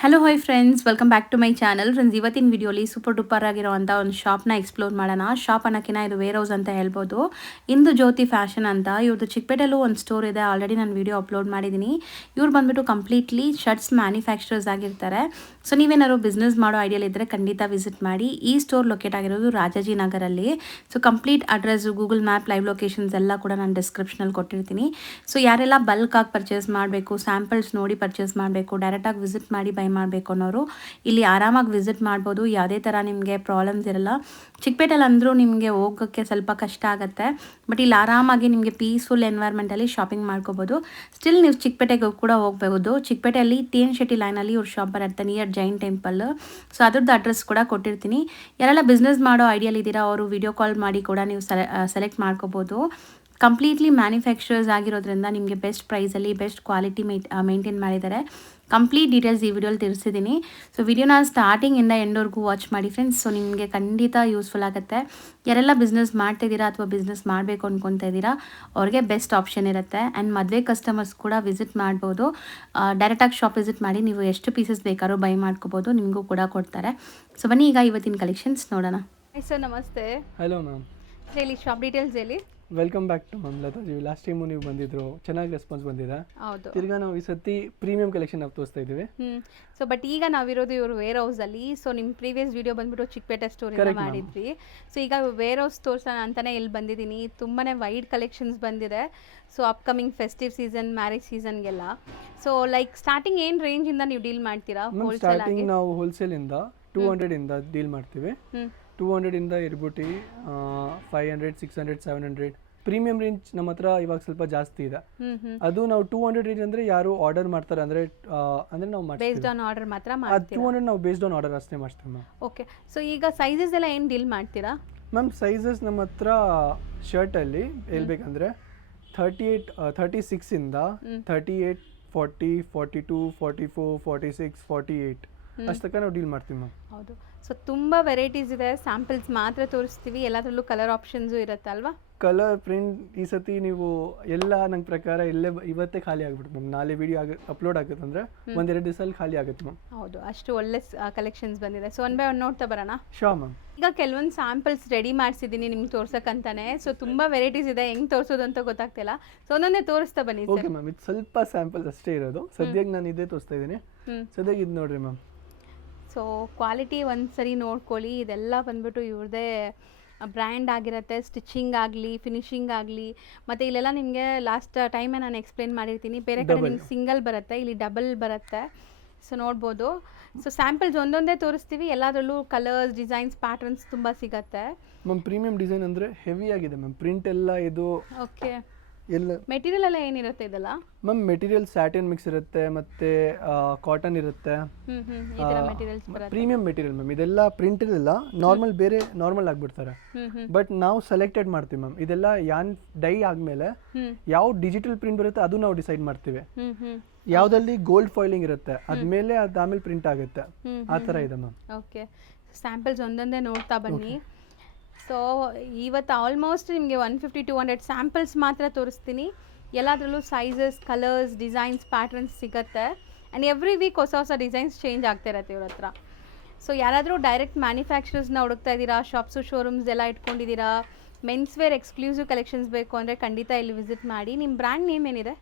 Hello hi friends, welcome back to my channel. Friends, ಇವತ್ತಿನ ವಿಡಿಯೋಲಿ super duper ಆಗಿರೋವಂಥ ಒಂದು ಶಾಪ್ನ explore ಮಾಡೋಣ. ಶಾಪ್ ಅನ್ನೋಕ್ಕಿಂತ ಇದು ವೇರ್ ಹೌಸ್ ಅಂತ ಹೇಳ್ಬೋದು. ಇಂದು ಜ್ಯೋತಿ ಫ್ಯಾಷನ್ ಅಂತ ಇವ್ರದ್ದು ಚಿಕ್ಕಪೇಟೆಲ್ಲೂ ಒಂದು ಸ್ಟೋರ್ ಇದೆ. ಆಲ್ರೆಡಿ ನಾನು ವಿಡಿಯೋ ಅಪ್ಲೋಡ್ ಮಾಡಿದ್ದೀನಿ. ಇವ್ರು ಬಂದುಬಿಟ್ಟು ಕಂಪ್ಲೀಟ್ಲಿ ಶರ್ಟ್ಸ್ ಮ್ಯಾನುಫ್ಯಾಕ್ಚರರ್ಸ್ ಆಗಿರ್ತಾರೆ. ಸೊ ನೀವೇನಾದ್ರು ಬಿಸ್ನೆಸ್ ಮಾಡೋ ಐಡಿಯಲ್ ಇದ್ದರೆ ಖಂಡಿತ ವಿಸಿಟ್ ಮಾಡಿ. ಈ ಸ್ಟೋರ್ ಲೊಕೇಟ್ ಆಗಿರೋದು ರಾಜಾಜಿನಗರಲ್ಲಿ. So complete address, Google map, live locations ಎಲ್ಲ ಕೂಡ ನಾನು ಡಿಸ್ಕ್ರಿಪ್ಷನಲ್ಲಿ ಕೊಟ್ಟಿರ್ತೀನಿ. ಸೊ ಯಾರೆಲ್ಲ ಬಲ್ಕಾಗಿ ಪರ್ಚೇಸ್ ಮಾಡಬೇಕು, ಸ್ಯಾಂಪಲ್ಸ್ ನೋಡಿ ಪರ್ಚೇಸ್ ಮಾಡಬೇಕು, ಡೈರೆಕ್ಟಾಗಿ ವಿಸಿಟ್ ಮಾಡಿ ಬೈ ಮಾಡಬೇಕು ಅನ್ನೋರು ಇಲ್ಲಿ ಆರಾಮಾಗಿ ವಿಸಿಟ್ ಮಾಡ್ಬೋದು. ಯಾವುದೇ ಥರ ನಿಮಗೆ ಪ್ರಾಬ್ಲಮ್ಸ್ ಇರಲ್ಲ. ಚಿಕ್ಕಪೇಟೆಲ್ಲಿ ಅಂದರೂ ನಿಮಗೆ ಹೋಗೋಕ್ಕೆ ಸ್ವಲ್ಪ ಕಷ್ಟ ಆಗುತ್ತೆ, ಬಟ್ ಇಲ್ಲಿ ಆರಾಮಾಗಿ ನಿಮಗೆ ಪೀಸ್ಫುಲ್ ಎನ್ವೈರ್ಮೆಂಟಲ್ಲಿ ಶಾಪಿಂಗ್ ಮಾಡ್ಕೋಬೋದು. ಸ್ಟಿಲ್ ನೀವು ಚಿಕ್ಕಪೇಟೆಗೆ ಕೂಡ ಹೋಗ್ಬೋದು. ಚಿಕ್ಕಪೇಟೆಯಲ್ಲಿ ಟಿ.ಎನ್. ಶೆಟ್ಟಿ ಲೈನಲ್ಲಿ ಇವ್ರ ಶಾಪ್ ಬರುತ್ತೆ, ನಿಯರ್ ಜೈನ್ ಟೆಂಪಲ್. ಸೊ ಅದ್ರದ್ದು ಅಡ್ರೆಸ್ ಕೂಡ ಕೊಟ್ಟಿರ್ತೀನಿ. ಯಾರೆಲ್ಲ ಬಿಸ್ನೆಸ್ ಮಾಡೋ ಐಡಿಯಲ್ ಇದ್ದೀರಾ ಅವರು ವಿಡಿಯೋ ಕಾಲ್ ಮಾಡಿ ಕೂಡ ನೀವು ಸೆಲೆಕ್ಟ್ ಮಾಡ್ಕೋಬೋದು. ಕಂಪ್ಲೀಟ್ಲಿ ಮ್ಯಾನುಫ್ಯಾಕ್ಚರರ್ಸ್ ಆಗಿರೋದ್ರಿಂದ ನಿಮಗೆ ಬೆಸ್ಟ್ ಪ್ರೈಸಲ್ಲಿ ಬೆಸ್ಟ್ ಕ್ವಾಲಿಟಿ ಮೇಂಟೈನ್ ಮಾಡಿದ್ದಾರೆ. ಕಂಪ್ಲೀಟ್ ಡೀಟೇಲ್ಸ್ ಈ ವಿಡಿಯೋಲಿ ತಿಳಿಸಿದ್ದೀನಿ. ಸೊ ವಿಡಿಯೋನ ಸ್ಟಾರ್ಟಿಂಗಿಂದ ಎಂಡ್ವರೆಗೂ ವಾಚ್ ಮಾಡಿ ಫ್ರೆಂಡ್ಸ್. ಸೊ ನಿಮಗೆ ಖಂಡಿತ ಯೂಸ್ಫುಲ್ ಆಗುತ್ತೆ. ಯಾರೆಲ್ಲ ಬಿಸ್ನೆಸ್ ಮಾಡ್ತಾಯಿದ್ದೀರಾ ಅಥವಾ ಬಿಸ್ನೆಸ್ ಮಾಡಬೇಕು ಅಂದ್ಕೊತಾ ಇದ್ದೀರಾ ಅವ್ರಿಗೆ ಬೆಸ್ಟ್ ಆಪ್ಷನ್ ಇರುತ್ತೆ. ಆ್ಯಂಡ್ ಮದುವೆ ಕಸ್ಟಮರ್ಸ್ ಕೂಡ ವಿಸಿಟ್ ಮಾಡ್ಬೋದು. ಡೈರೆಕ್ಟಾಗಿ ಶಾಪ್ ವಿಸಿಟ್ ಮಾಡಿ ನೀವು ಎಷ್ಟು ಪೀಸಸ್ ಬೇಕಾದ್ರೂ ಬೈ ಮಾಡ್ಕೋಬೋದು, ನಿಮಗೂ ಕೂಡ ಕೊಡ್ತಾರೆ. ಸೊ ಬನ್ನಿ ಈಗ ಇವತ್ತಿನ ಕಲೆಕ್ಷನ್ಸ್ ನೋಡೋಣ. ಸರ್ ನಮಸ್ತೆ. ಹಲೋ ಮ್ಯಾಮ್, ಹೇಳಿ ಶಾಪ್ ಡೀಟೇಲ್ಸ್ ಹೇಳಿ. Welcome back to ma'am Lataji. Last time ನೀವು ಬಂದಿದ್ರು, ಚೆನ್ನಾಗಿ ರೆಸ್ಪಾನ್ಸ್ ಬಂದಿದೆ. ಹೌದು. ತಿರ್ಗಾ ನಾವು ಈ ಸತಿ ಪ್ರೀಮಿಯಂ ಕಲೆಕ್ಷನ್ ನಾವು ತೋರಿಸ್ತಾ ಇದ್ದೀವಿ. ಸೊ ಬಟ್ ಈಗ ನಾವಿರೋದು ಇವರು ವೇರ್ ಹೌಸಲ್ಲಿ. ಸೊ ನಿಮ್ಮ ಪ್ರೀವಿಯಸ್ ವಿಡಿಯೋ ಬಂದ್ಬಿಟ್ಟು ಚಿಕ್ಕಪೇಟೆ ಸ್ಟೋರಿಂದ ಮಾಡಿದ್ವಿ. ಸೊ ಈಗ ವೇರ್ ಹೌಸ್ ತೋರ್ಸೋಣ ಅಂತಲೇ ಇಲ್ಲಿ ಬಂದಿದ್ದೀನಿ. ತುಂಬಾ ವೈಡ್ ಕಲೆಕ್ಷನ್ಸ್ ಬಂದಿದೆ. So upcoming festive season, marriage ಸೀಸನ್ಗೆಲ್ಲ. ಸೊ ಲೈಕ್ ಸ್ಟಾರ್ಟಿಂಗ್ ಏನು ರೇಂಜಿಂದ ನೀವು ಡೀಲ್ ಮಾಡ್ತೀರಾ? ಸ್ಟಾರ್ಟಿಂಗ್ ನಾವು ಹೋಲ್ಸೇಲಿಂದ 200 ಇಂದ ಡೀಲ್ ಮಾಡ್ತೀವಿ. 200 ಇಂದ ಇರ್ಬಿಟ್ಟು 500, 600, 700 ಪ್ರೀಮಿಯಂ ರೇಂಜ್ ನಮ್ಮ ಹತ್ರ ಇವಾಗ ಸ್ವಲ್ಪ ಜಾಸ್ತಿ ಇದೆ. ಅದು ನಾವು 200 ರೇಂಜ್ ಅಂದ್ರೆ ಯಾರು ಆರ್ಡರ್ ಮಾಡ್ತಾರೆ ಅಂದ್ರೆ ನಾವು ಬೇಸ್ಡ್ ಆನ್ ಆರ್ಡರ್ ಮಾತ್ರ ಮಾಡ್ತೀವಿ. 200 ನಾವು ಬೇಸ್ಡ್ ಆನ್ ಆರ್ಡರ್ ಅಷ್ಟೇ ಮಾಡ್ತೀವಿ ಮ್ಯಾಮ್. ಓಕೆ. ಸೊ ಈಗ ಸೈಜಸ್ ಎಲ್ಲ ಏನು ಡೀಲ್ ಮಾಡ್ತೀರಾ ಮ್ಯಾಮ್? ಸೈಜಸ್ ನಮ್ಮ ಹತ್ರ ಶರ್ಟಲ್ಲಿ ಹೇಳ್ಬೇಕಂದ್ರೆ 36 ಇಂದ 38, 40, 42, 44, 46, 48 ಅಷ್ಟಕ್ಕ ನಾವು ಡೀಲ್ ಮಾಡ್ತೀವಿ ಮ್ಯಾಮ್. ಹೌದು. ಸೊ ತುಂಬ ವೆರೈಟೀಸ್ ಇದೆ. ಸ್ಯಾಂಪಲ್ಸ್ ಮಾತ್ರ ತೋರಿಸ್ತೀವಿ. ಎಲ್ಲದರಲ್ಲೂ ಕಲರ್ ಆಪ್ಷನ್ಸು ಇರುತ್ತೆ ಅಲ್ವಾ? ಕಲರ್ ಪ್ರಿಂಟ್ ಈ ಸತಿ ನೀವು ಎಲ್ಲ ನಂಗೆ ಪ್ರಕಾರ ಇವತ್ತೇ ಖಾಲಿ ಆಗ್ಬಿಟ್ಟು ಮ್ಯಾಮ್. ನಾಳೆ ವಿಡಿಯೋ ಅಪ್ಲೋಡ್ ಆಗುತ್ತೆ ಅಂದರೆ ಒಂದೆರಡು ದಿವಸದಲ್ಲಿ ಖಾಲಿ ಆಗುತ್ತೆ ಮ್ಯಾಮ್. ಹೌದು, ಅಷ್ಟು ಒಳ್ಳೆ ಕಲೆಕ್ಷನ್ಸ್ ಬಂದಿದೆ. ಸೊ ಒನ್ ಬೈ ಒನ್ ನೋಡ್ತಾ ಬರೋಣ. Show ma'am. ಈಗ ಕೆಲವೊಂದು ಸ್ಯಾಂಪಲ್ಸ್ ರೆಡಿ ಮಾಡಿಸಿದ್ದೀನಿ ನಿಮ್ಗೆ ತೋರ್ಸಕ್ಕಂತಾನೆ. ಸೊ ತುಂಬ ವೆರೈಟೀಸ್ ಇದೆ, ಹೆಂಗೆ ತೋರಿಸೋದು ಅಂತ ಗೊತ್ತಾಗ್ತಿಲ್ಲ. ಸೊ ಒಂದೊಂದೇ ತೋರಿಸ್ತಾ ಬನ್ನಿ. ಓಕೆ ಮ್ಯಾಮ್, ಇದು ಸ್ವಲ್ಪ ಸ್ಯಾಂಪಲ್ಸ್ ಅಷ್ಟೇ ಇರೋದು. ಸದ್ಯಕ್ಕೆ ನಾನು ಇದೇ ತೋರಿಸ್ತಾ ಇದ್ದೀನಿ. ಸದ್ಯಕ್ಕೆ ಇದು ನೋಡ್ರಿ ಮ್ಯಾಮ್. ಸೊ ಕ್ವಾಲಿಟಿ ಒಂದ್ಸರಿ ನೋಡ್ಕೊಳ್ಳಿ. ಇದೆಲ್ಲ ಬಂದ್ಬಿಟ್ಟು ಇವ್ರದ್ದೇ ಬ್ರ್ಯಾಂಡ್ ಆಗಿರುತ್ತೆ. ಸ್ಟಿಚಿಂಗ್ ಆಗಲಿ, ಫಿನಿಶಿಂಗ್ ಆಗಲಿ. ಮತ್ತು ಇಲ್ಲೆಲ್ಲ ನಿಮಗೆ ಲಾಸ್ಟ್ ಟೈಮೇ ನಾನು ಎಕ್ಸ್ಪ್ಲೇನ್ ಮಾಡಿರ್ತೀನಿ. ಬೇರೆ ಕಡೆ ನಿಮ್ಗೆ ಸಿಂಗಲ್ ಬರುತ್ತೆ, ಇಲ್ಲಿ ಡಬಲ್ ಬರುತ್ತೆ. ಸೊ ನೋಡ್ಬೋದು. ಸೊ ಸ್ಯಾಂಪಲ್ಸ್ ಒಂದೊಂದೇ ತೋರಿಸ್ತೀವಿ. ಎಲ್ಲದರಲ್ಲೂ ಕಲರ್ಸ್, ಡಿಸೈನ್ಸ್, ಪ್ಯಾಟರ್ನ್ಸ್ ತುಂಬ ಸಿಗತ್ತೆ ಮ್ಯಾಮ್. ಪ್ರೀಮಿಯಂ ಡಿಸೈನ್ ಅಂದರೆ ಹೆವಿ ಆಗಿದೆ ಮ್ಯಾಮ್. ಪ್ರಿಂಟ್ ಎಲ್ಲ ಇದು. ಓಕೆ. ಎಲ್ಲ ಮೆಟೀರಿಯಲ್ ಎಲ್ಲ ಏನಿರುತ್ತೆ ಇದೆಲ್ಲ? ಮ್ಯಾಮ್ ಮೆಟೀರಿಯಲ್ ಸ್ಯಾಟಿನ್ ಮಿಕ್ಸ್ ಇರುತ್ತೆ, ಮತ್ತೆ ಕಾಟನ್ ಇರುತ್ತೆ. Premium material ma'am. ಇದೆಲ್ಲ ಪ್ರಿಂಟ್ ಇಲ್ಲ, ನಾರ್ಮಲ್ ಬೇರೆ ನಾರ್ಮಲ್ ಆಗಿಬಿಡ್ತಾರೆ. ಬಟ್ ನಾವು ಸೆಲೆಕ್ಟೆಡ್ ಮಾಡ್ತೀವಿ ಮ್ಯಾಮ್. ಇದೆಲ್ಲ ಯಾನ್ ಡೈ ಆದ್ಮೇಲೆ ಯಾವ ಡಿಜಿಟಲ್ ಪ್ರಿಂಟ್ ಬರುತ್ತೆ ಅದು ನಾವು ಡಿಸೈಡ್ ಮಾಡ್ತೀವಿ. ಯಾವ್ದಲ್ಲಿ ಗೋಲ್ಡ್ ಫಾಯಿಲಿಂಗ್ ಇರುತ್ತೆ ಅದ್ಮೇಲೆ ಆಮೇಲೆ ಪ್ರಿಂಟ್ ಆಗುತ್ತೆ. ಆ ಥರ ಇದೆ ಮ್ಯಾಮ್. ಓಕೆ. ಸ್ಯಾಂಪಲ್ಸ್ ಒಂದೊಂದೇ ನೋಡ್ತಾ ಬನ್ನಿ. ಸೊ ಇವತ್ತು ಆಲ್ಮೋಸ್ಟ್ ನಿಮಗೆ 150-200 ಸ್ಯಾಂಪಲ್ಸ್ ಮಾತ್ರ ತೋರಿಸ್ತೀನಿ. ಎಲ್ಲದರಲ್ಲೂ ಸೈಜಸ್, ಕಲರ್ಸ್, ಡಿಸೈನ್ಸ್, ಪ್ಯಾಟರ್ನ್ಸ್ ಸಿಗುತ್ತೆ. ಆ್ಯಂಡ್ ಎವ್ರಿ ವೀಕ್ ಹೊಸ ಹೊಸ ಡಿಸೈನ್ಸ್ ಚೇಂಜ್ ಆಗ್ತಾ ಇರುತ್ತೆ ಇವ್ರ ಹತ್ರ. ಸೊ ಯಾರಾದರೂ ಡೈರೆಕ್ಟ್ ಮ್ಯಾನುಫ್ಯಾಕ್ಚರರ್ಸ್ನ ಹುಡುಕ್ತಾ ಇದ್ದೀರಾ, ಶಾಪ್ಸು ಶೋರೂಮ್ಸ್ ಎಲ್ಲ ಇಟ್ಕೊಂಡಿದ್ದೀರಾ, ಮೆನ್ಸ್ ವೇರ್ ಎಕ್ಸ್ಕ್ಲೂಸಿವ್ ಕಲೆಕ್ಷನ್ಸ್ ಬೇಕು ಅಂದರೆ ಖಂಡಿತ ಇಲ್ಲಿ ವಿಸಿಟ್ ಮಾಡಿ. ನಿಮ್ಮ ಬ್ರ್ಯಾಂಡ್ ನೇಮ್ ಏನಿದೆ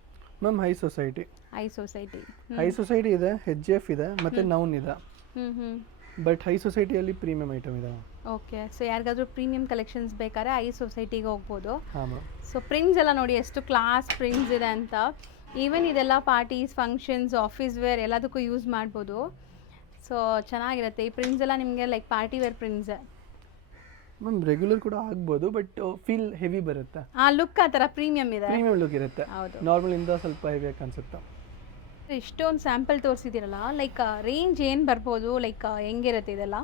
ma'am? High society. High society ಇದೆ, HF ಇದೆ, ಮತ್ತೆ ನೌನ್ ಇದೆ. ಬಟ್ ಹೈ ಸೊಸೈಟಿಯಲ್ಲಿ ಪ್ರೀಮಿಯಂ ಐಟಮ್ ಇದೆ. ಓಕೆ. ಸೊ ಯಾರಿಗಾದ್ರೂ ಪ್ರೀಮಿಯಂ ಕಲೆಕ್ಷನ್ಸ್ ಬೇಕಾದ್ರೆ ಹೈ ಸೊಸೈಟಿಗೆ ಹೋಗ್ಬೋದು. ಹಾಂ ಮ್ಯಾಮ್. ಸೊ ಪ್ರಿಂಟ್ಸ್ ಎಲ್ಲ ನೋಡಿ ಎಷ್ಟು ಕ್ಲಾಸ್ ಪ್ರಿಂಟ್ಸ್ ಇದೆ ಅಂತ. ಈವನ್ ಇದೆಲ್ಲ ಪಾರ್ಟೀಸ್, ಫಂಕ್ಷನ್ಸ್, ಆಫೀಸ್ ವೇರ್ ಎಲ್ಲದಕ್ಕೂ ಯೂಸ್ ಮಾಡ್ಬೋದು. ಸೊ ಚೆನ್ನಾಗಿರುತ್ತೆ. ಈ ಪ್ರಿಂಟ್ಸ್ ಎಲ್ಲ ನಿಮಗೆ like party wear prints ma'am. Regular ಕೂಡ ಆಗ್ಬೋದು, ಬಟ್ ಫೀಲ್ ಹೆವಿ ಬರುತ್ತೆ. ಆ ಲುಕ್ ಆ ಥರ ಪ್ರೀಮಿಯಂ ಇದೆ, ಪ್ರೀಮಿಯಂ ಲುಕ್ ಇರುತ್ತೆ. ಹೌದು. ನಾರ್ಮಲ್ ಇಂದ ಸ್ವಲ್ಪ ಹೆವಿ ಅನ್ಸುತ್ತೆ. ಇಷ್ಟೊಂದು ಸ್ಯಾಂಪಲ್ ತೋರಿಸಿದ್ದೀರಲ್ಲ, ಲೈಕ್ ರೇಂಜ್ ಏನು ಬರ್ಬೋದು, ಲೈಕ್ ಹೆಂಗಿರುತ್ತೆ ಇದೆಲ್ಲ?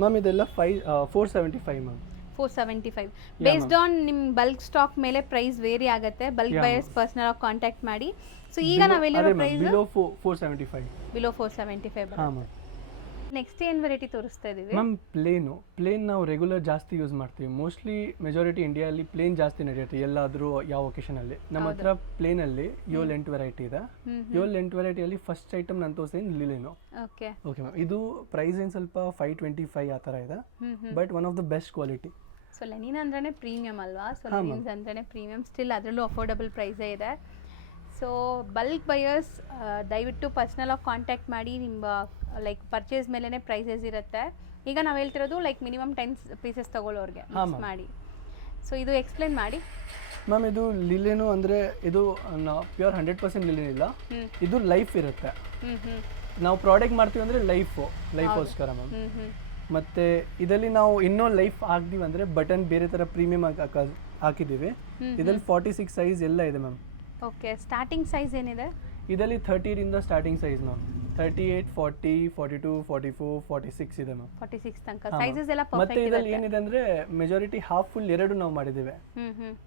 ಮ್ಯಾಮ್ ಇದೆಲ್ಲ 475 ಮ್ಯಾಮ್. 475 ಬೇಸ್ಡ್ ಆನ್ ನಿಮ್ಮ ಬಲ್ಕ್ ಸ್ಟಾಕ್ ಮೇಲೆ ಪ್ರೈಸ್ ವೇರಿ ಆಗುತ್ತೆ. ಬಲ್ಕ್ ಬಯರ್ಸ್ ಪರ್ಸನಲ್ ಆಗಿ ಕಾಂಟ್ಯಾಕ್ಟ್ ಮಾಡಿ. ಸೊ ಈಗ ನಾವೆಲ್ಲಿರೋ ಪ್ರೈಸ್ ಬಿಲೋ 475. ಬಿಲೋ 475 ಹಾಂ ಮ್ಯಾಮ್. ನೆಕ್ಸ್ಟ್ ಏನು ವೆರೈಟಿ ತೋರಿಸ್ತಾ ಇದ್ದೀವಿ? ಮ್ಯಾಮ್ ಪ್ಲೇನ್ ನಾವು ರೆಗ್ಯುಲರ್ ಜಾಸ್ತಿ ಯೂಸ್ ಮಾಡ್ತೀವಿ. ಮೋಸ್ಟ್ಲಿ ಮೆಜಾರಿಟಿ ಇಂಡಿಯಾದಲ್ಲಿ ಪ್ಲೇನ್ ಜಾಸ್ತಿ ನಡೆಯುತ್ತೆ ಎಲ್ಲಾದರೂ ಯಾವ ಒಕೇಶನಲ್ಲಿ. ನಮ್ಮ ಹತ್ರ ಪ್ಲೇನಲ್ಲಿ 7-8 ವೆರೈಟಿ ಇದೆ. 7-8 ವೆರೈಟಿಯಲ್ಲಿ ಫಸ್ಟ್ ಐಟಮ್ ನಾನು ತೋರಿಸ್ತೀನಿ ಲಿಲಿನೋ. ಓಕೆ ಓಕೆ ಮ್ಯಾಮ್, ಇದು ಪ್ರೈಸ್ ಏನು ಸ್ವಲ್ಪ 525 ಆ ಥರ ಇದೆ, but one of the best quality. So Lenin ಅಂದ್ರೇ ಪ್ರೀಮಿಯಮ್ ಅಲ್ವಾ? ಸೊ ಲೆನಿನ್ಸ್ ಅಂದ್ರೇ ಪ್ರೀಮಿಯಮ್, ಸ್ಟಿಲ್ ಅದರಲ್ಲೂ ಅಫೋರ್ಡಬಲ್ ಪ್ರೈಸೇ ಇದೆ. ಸೊ ಬಲ್ಕ್ ಬಯರ್ಸ್ ದಯವಿಟ್ಟು ಪರ್ಸ್ನಲಾಗಿ ಕಾಂಟ್ಯಾಕ್ಟ್ ಮಾಡಿ. ನಿಮ್ಮ ಲೈಕ್ ಪರ್ಚೇಸ್ ಮೇಲೇ ಪ್ರೈಸಸ್ ಇರುತ್ತೆ. ಈಗ ನಾವು ಹೇಳ್ತಿರೋದು ಲೈಕ್ ಮಿನಿಮಮ್ 10 ಪೀಸಸ್ ತೊಗೊಳ್ಳೋರಿಗೆ ಮಿಕ್ಸ್ ಮಾಡಿ. ಸೊ ಇದು ಎಕ್ಸ್ಪ್ಲೇನ್ ಮಾಡಿ ಮ್ಯಾಮ್. ಇದು ಲಿಲಿನು ಅಂದರೆ ಇದು ಪ್ಯೂರ್ 100% ಲಿಲಿನ್ ಇಲ್ಲ, ಇದು ಲೈಫ್ ಇರುತ್ತೆ. ನಾವು ಪ್ರಾಡಕ್ಟ್ ಮಾಡ್ತೀವಿ ಅಂದರೆ ಲೈಫೋಸ್ಕರ ಮ್ಯಾಮ್. ಮತ್ತು ಇದರಲ್ಲಿ ನಾವು ಇನ್ನೂ ಲೈಫ್ ಹಾಕ್ತೀವಿ ಅಂದರೆ ಬಟನ್ ಬೇರೆ ಥರ ಪ್ರೀಮಿಯಮ್ ಹಾಕಿದ್ದೀವಿ. ಇದರಲ್ಲಿ 46 ಸೈಜ್ ಎಲ್ಲ ಇದೆ ಮ್ಯಾಮ್. ಓಕೆ, ಸ್ಟಾರ್ಟಿಂಗ್ ಸೈಜ್ ಏನಿದೆ? ಇದರಲ್ಲಿ 30ರಿಂದ ಸ್ಟಾರ್ಟಿಂಗ್ ಸೈಜ್ ಮ್ಯಾಮ್. 38, 40, 42, 44, 46 ಇದೆ ಮ್ಯಾಮ್. 46 ತನಕ ಸೈಜಸ್ ಎಲ್ಲ ಮತ್ತೆ ಪರ್ಫೆಕ್ಟ್ ಇದರಲ್ಲಿ ಇದೆ. ಏನಿದೆ ಅಂದರೆ ಮೆಜಾರಿಟಿ ಹಾಫ್ ಫುಲ್ ಎರಡು ನಾವು ಮಾಡಿದ್ದೀವಿ.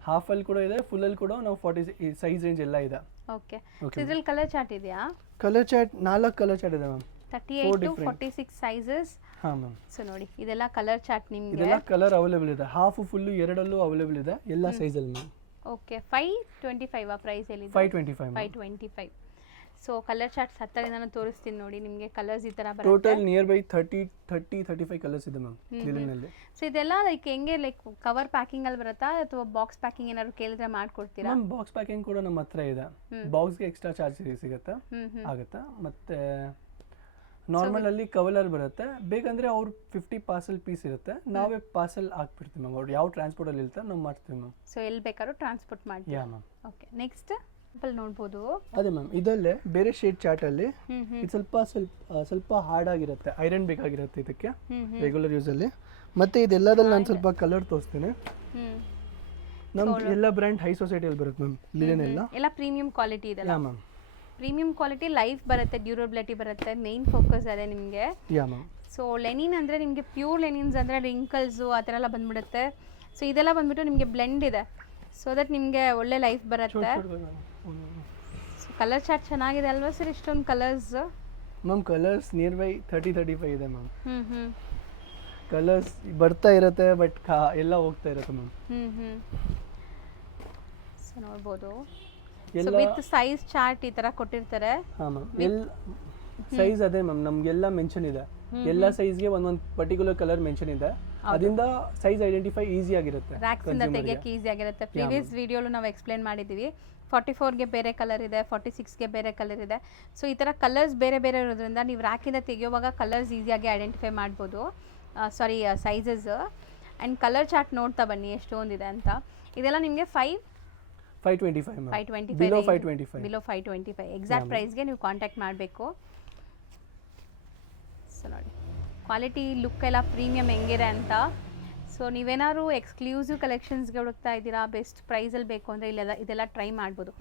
ಹಾಫಲ್ಲಿ ಕೂಡ ಇದೆ, ಫುಲ್ಲಲ್ಲಿ ಕೂಡ ನಾವು 40 ಸೈಜ್ ರೇಂಜ್ ಎಲ್ಲ ಇದೆ. ಓಕೆ, ಇದರಲ್ಲಿ ಕಲರ್ ಚಾರ್ಟ್ ಇದೆಯಾ? ಕಲರ್ ಚಾರ್ಟ್ 4 ಕಲರ್ ಚಾರ್ಟ್ ಇದೆ ಮ್ಯಾಮ್. 38 to 46 sizes. ಹಾಂ ಮ್ಯಾಮ್. ಸೊ ನೋಡಿ, ಇದೆಲ್ಲ ಕಲರ್ ಚಾರ್ಟ್ ನಿಮಗೆ. ಇದೆಲ್ಲ ಕಲರ್ ಅವೈಲೇಬಲ್ ಇದೆ. ಹಾಫ್ ಫುಲ್ಲು ಎರಡಲ್ಲೂ ಅವೈಲೇಬಲ್ ಇದೆ, ಎಲ್ಲ ಸೈಜಲ್ಲಿ ಮ್ಯಾಮ್. ಓಕೆ, 525 ಆ ಪ್ರೈಸ್ ಎಲ್ಲಿ? 525 525. ಸೊ ಕಲರ್ ಚಾರ್ಟ್ಸ್ ಹತ್ತರಿಂದ ತೋರಿಸ್ತೀನಿ ನೋಡಿ ನಿಮಗೆ. ಕಲರ್ಸ್ ಈ ಥರ ಬರುತ್ತೆ. ಟೋಟಲ್ ನಿಯರ್ ಬೈ 35 ಕಲರ್ಸ್ ಇದೆ ಮ್ಯಾಮ್ ಲಿಲಿನಲ್ಲಿ. ಸೊ ಇದೆಲ್ಲ ಲೈಕ್ ಹೆಂಗೆ, ಲೈಕ್ ಕವರ್ ಪ್ಯಾಕಿಂಗ್ ಅಲ್ಲಿ ಬರುತ್ತಾ ಅಥವಾ ಬಾಕ್ಸ್ ಪ್ಯಾಕಿಂಗ್ ಏನಾದ್ರು ಕೇಳಿದ್ರೆ ಮಾಡ್ಕೊಡ್ತೀರಾ? ಮ್ಯಾಮ್ ಬಾಕ್ಸ್ ಪ್ಯಾಕಿಂಗ್ ಕೂಡ ನಮ್ಮ ಹತ್ರ ಇದೆ. ಬಾಕ್ಸ್ಗೆ ಎಕ್ಸ್ಟ್ರಾ ಚಾರ್ಜ್ ಸಿಗುತ್ತೆ ಆಗುತ್ತೆ. ಮತ್ತೆ ನಾರ್ಮಲ್ ಅಲ್ಲಿ ಕವಲರ್ ಬರುತ್ತೆ. ಬೇಕಂದ್ರೆ ಅವ್ರು 50 ಪಾರ್ಸಲ್ ಪೀಸ್ ಇರುತ್ತೆ, ನಾವೇ ಪಾರ್ಸಲ್ ಹಾಕ್ಬಿಡ್ತೀವಿ ಮ್ಯಾಮ್. ಅವ್ರು ಯಾವ ಟ್ರಾನ್ಸ್ಪೋರ್ಟ್ ಅಲ್ಲಿ ಇರ್ತಾರೆ ನಾವು ಮಾಡ್ತೀವಿ ಮ್ಯಾಮ್. ಸೊ ಎಲ್ಲಿ ಬೇಕಾದ್ರೂ ಟ್ರಾನ್ಸ್ಪೋರ್ಟ್ ಮಾಡ್ತೀವಿ. Yeah ma'am. ಓಕೆ, ನೆಕ್ಸ್ಟ್ ನೋಡ್ಬೋದು. ಅದೇ ಮ್ಯಾಮ್, ಇದಲ್ಲೇ ಬೇರೆ ಶೇಡ್ ಚಾರ್ಟ್ ಅಲ್ಲಿ ಇದು ಸ್ವಲ್ಪ ಹಾರ್ಡ್ ಆಗಿರುತ್ತೆ, ಐರನ್ ಬೇಕಾಗಿರುತ್ತೆ ಇದಕ್ಕೆ ರೆಗ್ಯುಲರ್ ಯೂಸ್ ಅಲ್ಲಿ. ಮತ್ತೆ ಇದೆಲ್ಲದಲ್ಲಿ ನಾನು ಸ್ವಲ್ಪ ಕಲರ್ ತೋರಿಸ್ತೀನಿ. ನಮ್ದು ಎಲ್ಲ ಬ್ರ್ಯಾಂಡ್ ಹೈ ಸೊಸೈಟಿಯಲ್ಲಿ ಬರುತ್ತೆ ಮ್ಯಾಮ್ ಲಿಲಿನ್ ಎಲ್ಲ ಪ್ರೀಮಿಯಂ ಕ್ವಾಲಿಟಿ ಇದೆ. Yeah ma'am. Premium quality, life ಬರುತ್ತೆ, ಡ್ಯೂರಬಿಲಿಟಿ ಬರುತ್ತೆ, ಮೇನ್ ಫೋಕಸ್ ಅದೇ ನಿಮಗೆ. Yeah ma'am. ಸೊ ಲೆನಿನ್ ಅಂದರೆ ನಿಮಗೆ ಪ್ಯೂರ್ ಲೆನಿನ್ಸ್ ಅಂದರೆ ರಿಂಕಲ್ಸು ಆ ಥರ ಎಲ್ಲ ಬಂದ್ಬಿಡುತ್ತೆ. ಸೊ ಇದೆಲ್ಲ ಬಂದ್ಬಿಟ್ಟು ನಿಮಗೆ ಬ್ಲೆಂಡ್ ಇದೆ, ಸೊ ದಟ್ ನಿಮಗೆ ಒಳ್ಳೆ ಲೈಫ್ ಬರುತ್ತೆ. ಸೊ ಕಲರ್ ಚಾರ್ಟ್ ಚೆನ್ನಾಗಿದೆ ಅಲ್ವಾ ಸರ್? ಇಷ್ಟೊಂದು colours ma'am. Colours near by 30-35 ಇದೆ ಮ್ಯಾಮ್. ಕಲರ್ಸ್ ಬರ್ತಾ ಇರುತ್ತೆ, ಬಟ್ ಎಲ್ಲ ಹೋಗ್ತಾ ಇರುತ್ತೆ ಮ್ಯಾಮ್. ಸೊ ನೋಡ್ಬೋದು, ವಿತ್ ಸೈಜ್ ಚಾರ್ಟ್ ಈ ತರ ಕೊಟ್ಟಿರ್ತಾರೆ. ಹಾಂ ಮ್ಯಾಮ್. ಎಲ್ಲ ಸೈಜ್ ಅದೇ ಮ್ಯಾಮ್, ನಮಗೆಲ್ಲ ಮೆನ್ಷನ್ ಇದೆ. ಎಲ್ಲ ಸೈಜ್ಗೆ ಒಂದೊಂದು ಪರ್ಟಿಕ್ಯುಲರ್ ಕಲರ್ ಮೆನ್ಷನ್ ಇದೆ, ಅದರಿಂದ ಸೈಜ್ ಐಡೆಂಟಿಫೈ ಈಸಿ ಆಗಿರುತ್ತೆ, ರ್ಯಾಕ್ಸ್ ಇಂದ ತೆಗಿಯಕ್ಕೆ ಈಸಿ ಆಗಿರುತ್ತೆ. ಪ್ರೀವಿಯಸ್ ವಿಡಿಯೋಲು ನಾವು ಎಕ್ಸ್ಪ್ಲೇನ್ ಮಾಡಿದ್ದೀವಿ. 44ಗೆ ಬೇರೆ ಕಲರ್ ಇದೆ, 46ಗೆ ಬೇರೆ ಕಲರ್ ಇದೆ. ಸೊ ಈ ಥರ ಕಲರ್ಸ್ ಬೇರೆ ಬೇರೆ ಇರೋದ್ರಿಂದ ನೀವು ರ್ಯಾಕಿಂದ ತೆಗೆಯುವಾಗ ಕಲರ್ಸ್ ಈಸಿಯಾಗಿ ಐಡೆಂಟಿಫೈ ಮಾಡ್ಬೋದು. ಸಾರಿ, ಸೈಜಸ್ ಆ್ಯಂಡ್ ಕಲರ್ ಚಾರ್ಟ್ ನೋಡ್ತಾ ಬನ್ನಿ ಎಷ್ಟೊಂದಿದೆ ಅಂತ. ಇದೆಲ್ಲ ನಿಮಗೆ 525 ಬಿಲೋ 525 ಎಕ್ಸಾಕ್ಟ್ ಪ್ರೈಸ್ಗೆ ನೀವು ಕಾಂಟ್ಯಾಕ್ಟ್ ಮಾಡಬೇಕು. ಸೊ ನೋಡಿ ಕ್ವಾಲಿಟಿ ಲುಕ್ ಎಲ್ಲ ಪ್ರೀಮಿಯಮ್ ಹೆಂಗಿದೆ ಅಂತ. ಸೊ ನೀವೇನಾದ್ರು ಎಕ್ಸ್ಕ್ಲೂಸಿವ್ ಕಲೆಕ್ಷನ್ಸ್ಗೆ ಹುಡುಕ್ತಾ ಇದ್ದೀರಾ, ಬೆಸ್ಟ್ ಪ್ರೈಸಲ್ಲಿ ಬೇಕು ಅಂದರೆ ಇದೆಲ್ಲ ಟ್ರೈ ಮಾಡ್ಬೋದು.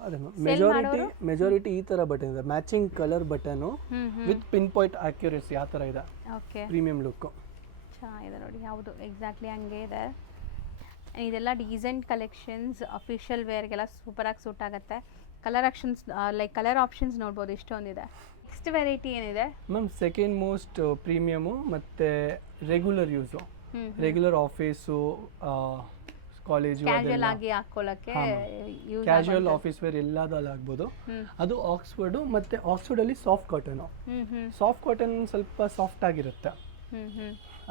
ಮೆಜಾರಿಟಿ ಈ ಥರ ಬಟನ್ ಇದೆ, matching colour button with pin point accuracy ಆ ಥರ ಇದೆ. ಓಕೆ, ಪ್ರೀಮಿಯಂ ಲುಕ್ ಚೆನ್ನಾಗಿದೆ ನೋಡಿ. ಹೌದು, ಎಕ್ಸಾಕ್ಟ್ಲಿ ಹಂಗೆ ಇದೆ. ಇದೆಲ್ಲ ಡೀಸೆಂಟ್ ಕಲೆಕ್ಷನ್ಸ್, ಅಫಿಷಿಯಲ್ ವೇರ್ಗೆಲ್ಲ ಸೂಪರಾಗಿ ಸೂಟ್ ಆಗುತ್ತೆ. ಕಲರ್ ಆಪ್ಷನ್ಸ್ ನೋಡ್ಬೋದು, ಇಷ್ಟೊಂದಿದೆ. ನೆಕ್ಸ್ಟ್ ವೆರೈಟಿ ಏನಿದೆ ಮ್ಯಾಮ್? ಸೆಕೆಂಡ್ ಮೋಸ್ಟ್ ಪ್ರೀಮಿಯಮು ಮತ್ತು regular use, regular office, college, casual ಆಗಿ ಹಾಕೊಳ್ಳೋಕ್ಕೆ ಕ್ಯಾಶುಯಲ್ ಆಫೀಸ್ ವೇರ್ ಎಲ್ಲದಲ್ಲಿ ಆಗ್ಬೋದು. ಅದು ಆಕ್ಸ್ಫರ್ಡು. ಮತ್ತು ಆಕ್ಸ್ಫರ್ಡಲ್ಲಿ ಸಾಫ್ಟ್ ಕಾಟನು. ಸಾಫ್ಟ್ ಕಾಟನ್ ಸ್ವಲ್ಪ ಸಾಫ್ಟ್ ಆಗಿರುತ್ತೆ,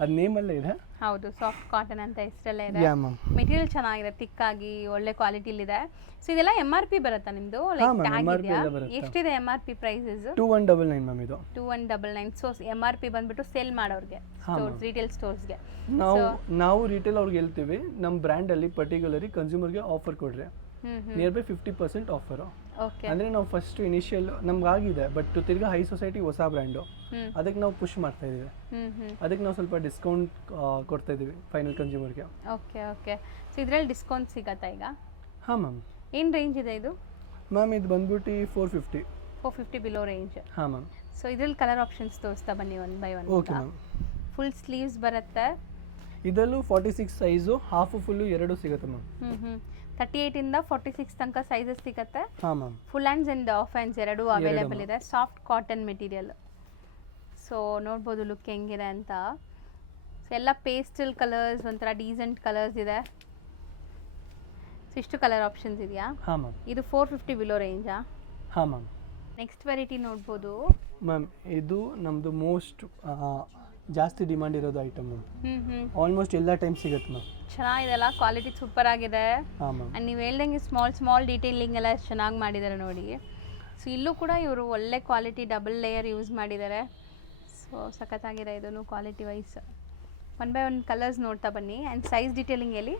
ಅದು ನೇಮಲ್ಲೇ ಇದೆ. ಹೌದು, ಸಾಫ್ಟ್ ಕಾಟನ್ ಅಂತ ಹೆಸರಲ್ಲೇ ಇದೆ. Yeah ma'am. ಮೆಟೀರಿಯಲ್ ಚೆನ್ನಾಗಿದೆ, ತಿಕ್ಕಾಗಿ ಒಳ್ಳೆ ಕ್ವಾಲಿಟಿಲಿದೆ. ಸೊ ಇದೆಲ್ಲ MRP ಬರುತ್ತಾ ನಿಮ್ಮದು? ಲೈಕ್ ಟ್ಯಾಗ್ ಇದೆಯಾ? ಎಷ್ಟಿದೆ MRP ಪ್ರೈಸಸ್? 2199 ಮ್ಯಾಮ್ ಇದು. 2199. ಸೊ MRP ಬಂದ್ಬಿಟ್ಟು ಸೇಲ್ ಮಾಡೋರಿಗೆ, ಸ್ಟೋರ್ಸ್, ರಿಟೇಲ್ ಸ್ಟೋರ್ಸ್ಗೆ. ನಾವು ರಿಟೇಲ್ ಅವ್ರಿಗೆ ಹೇಳ್ತೀವಿ, ನಮ್ಮ ಬ್ರ್ಯಾಂಡಲ್ಲಿ ಪರ್ಟಿಕ್ಯುಲರ್ಲಿ ಕನ್ಸ್ಯೂಮರ್ಗೆ ಆಫರ್ ಕೊಡ್ರಿ, ನಿಯರ್ ಬೈ 50% ಆಫರು. ಓಕೆ, ಅಂದರೆ ನಾವು ಫಸ್ಟ್ ಇನಿಷಿಯಲ್ ನಮ್ಗೆ ಆಗಿದೆ, ಬಟ್ ತಿರ್ಗಾ ಹೈ ಸೊಸೈಟಿ ಹೊಸ ಬ್ರ್ಯಾಂಡು, ಅದಕ್ಕೆ ನಾವು ಪುಷ್ ಮಾಡ್ತಾ ಇದ್ದೀವಿ. ಅದಕ್ಕೆ ನಾವು ಸ್ವಲ್ಪ ಡಿಸ್ಕೌಂಟ್ ಕೊಡ್ತಾ ಇದ್ದೀವಿ ಫೈನಲ್ ಕನ್ಸ್ಯೂಮರ್ಗೆ. Okay okay. ಸೊ ಇದರಲ್ಲಿ ಡಿಸ್ಕೌಂಟ್ ಸಿಗತ್ತಾ ಈಗ? ಹಾಂ ಮ್ಯಾಮ್. ಏನು ರೇಂಜ್ ಇದೆ ಇದು? ಮ್ಯಾಮ್ ಇದು ಬಂದ್ಬಿಟ್ಟು 450 ಬಿಲೋ ರೇಂಜ್. ಹಾಂ ಮ್ಯಾಮ್. ಸೊ ಇದರಲ್ಲಿ ಕಲರ್ ಆಪ್ಷನ್ಸ್ ತೋರಿಸ್ತಾ ಬನ್ನಿ one by one. Okay ma'am. Full sleeves ಬರುತ್ತೆ. ಇದರಲ್ಲೂ 46 ಸೈಜು, ಹಾಫು ಫುಲ್ಲು ಎರಡು ಸಿಗುತ್ತೆ ಮ್ಯಾಮ್. 38 ಇಂದ 46 ತನಕ ಸೈಜಸ್ ಸಿಗುತ್ತೆ. ಹಾಂ ma'am. Full hands and of hands ಎರಡೂ ಅವೈಲೇಬಲ್ ಇದೆ. Soft cotton material. ಸೊ ನೋಡ್ಬೋದು ಲುಕ್ ಹೆಂಗಿದೆ ಅಂತ. ಸೊ ಎಲ್ಲ ಪೇಸ್ಟಲ್ ಕಲರ್ಸ್, ಒಂಥರ ಡೀಸೆಂಟ್ ಕಲರ್ಸ್ ಇದೆ. ಸೊ ಇಷ್ಟು ಕಲರ್ ಆಪ್ಷನ್ಸ್ ಇದೆಯಾ? ಹಾಂ ಮ್ಯಾಮ್. ಇದು 450 ಬಿಲೋ ರೇಂಜಾ? ಹಾಂ ಮ್ಯಾಮ್. ನೆಕ್ಸ್ಟ್ ವೆರೈಟಿ ನೋಡ್ಬೋದು. ಮ್ಯಾಮ್ ಇದು ನಮ್ಮದು ಮೋಸ್ಟ್ ಜಾಸ್ತಿ ಡಿಮಾಂಡ್ ಇರೋದು ಐಟಮ್ ಮ್ಯಾಮ್. ಆಲ್ಮೋಸ್ಟ್ ಎಲ್ಲ ಟೈಮ್ ಸಿಗುತ್ತೆ ಮ್ಯಾಮ್. ಚೆನ್ನಾಗಿದೆಲ್ಲ, ಕ್ವಾಲಿಟಿ ಸೂಪರ್ ಆಗಿದೆ. ಹಾಂ ಮ್ಯಾಮ್. ಆ್ಯಂಡ್ ನೀವು ಹೇಳ್ದಂಗೆ ಸ್ಮಾಲ್ ಡೀಟೇಲಿಂಗ್ ಎಲ್ಲ ಎಷ್ಟು ಚೆನ್ನಾಗಿ ಮಾಡಿದ್ದಾರೆ ನೋಡಿ. ಸೊ ಇಲ್ಲೂ ಕೂಡ ಇವರು ಒಳ್ಳೆ ಕ್ವಾಲಿಟಿ ಡಬಲ್ ಲೇಯರ್ ಯೂಸ್ ಮಾಡಿದ್ದಾರೆ. ಸೊ ಸಖತ್ತಾಗಿದೆ ಇದನ್ನು ಕ್ವಾಲಿಟಿ ವೈಸ್. 1 by 1 ಕಲರ್ಸ್ ನೋಡ್ತಾ ಬನ್ನಿ. ಆ್ಯಂಡ್ ಸೈಜ್ ಡೀಟೇಲಿಂಗ್ ಎಲ್ಲಿ?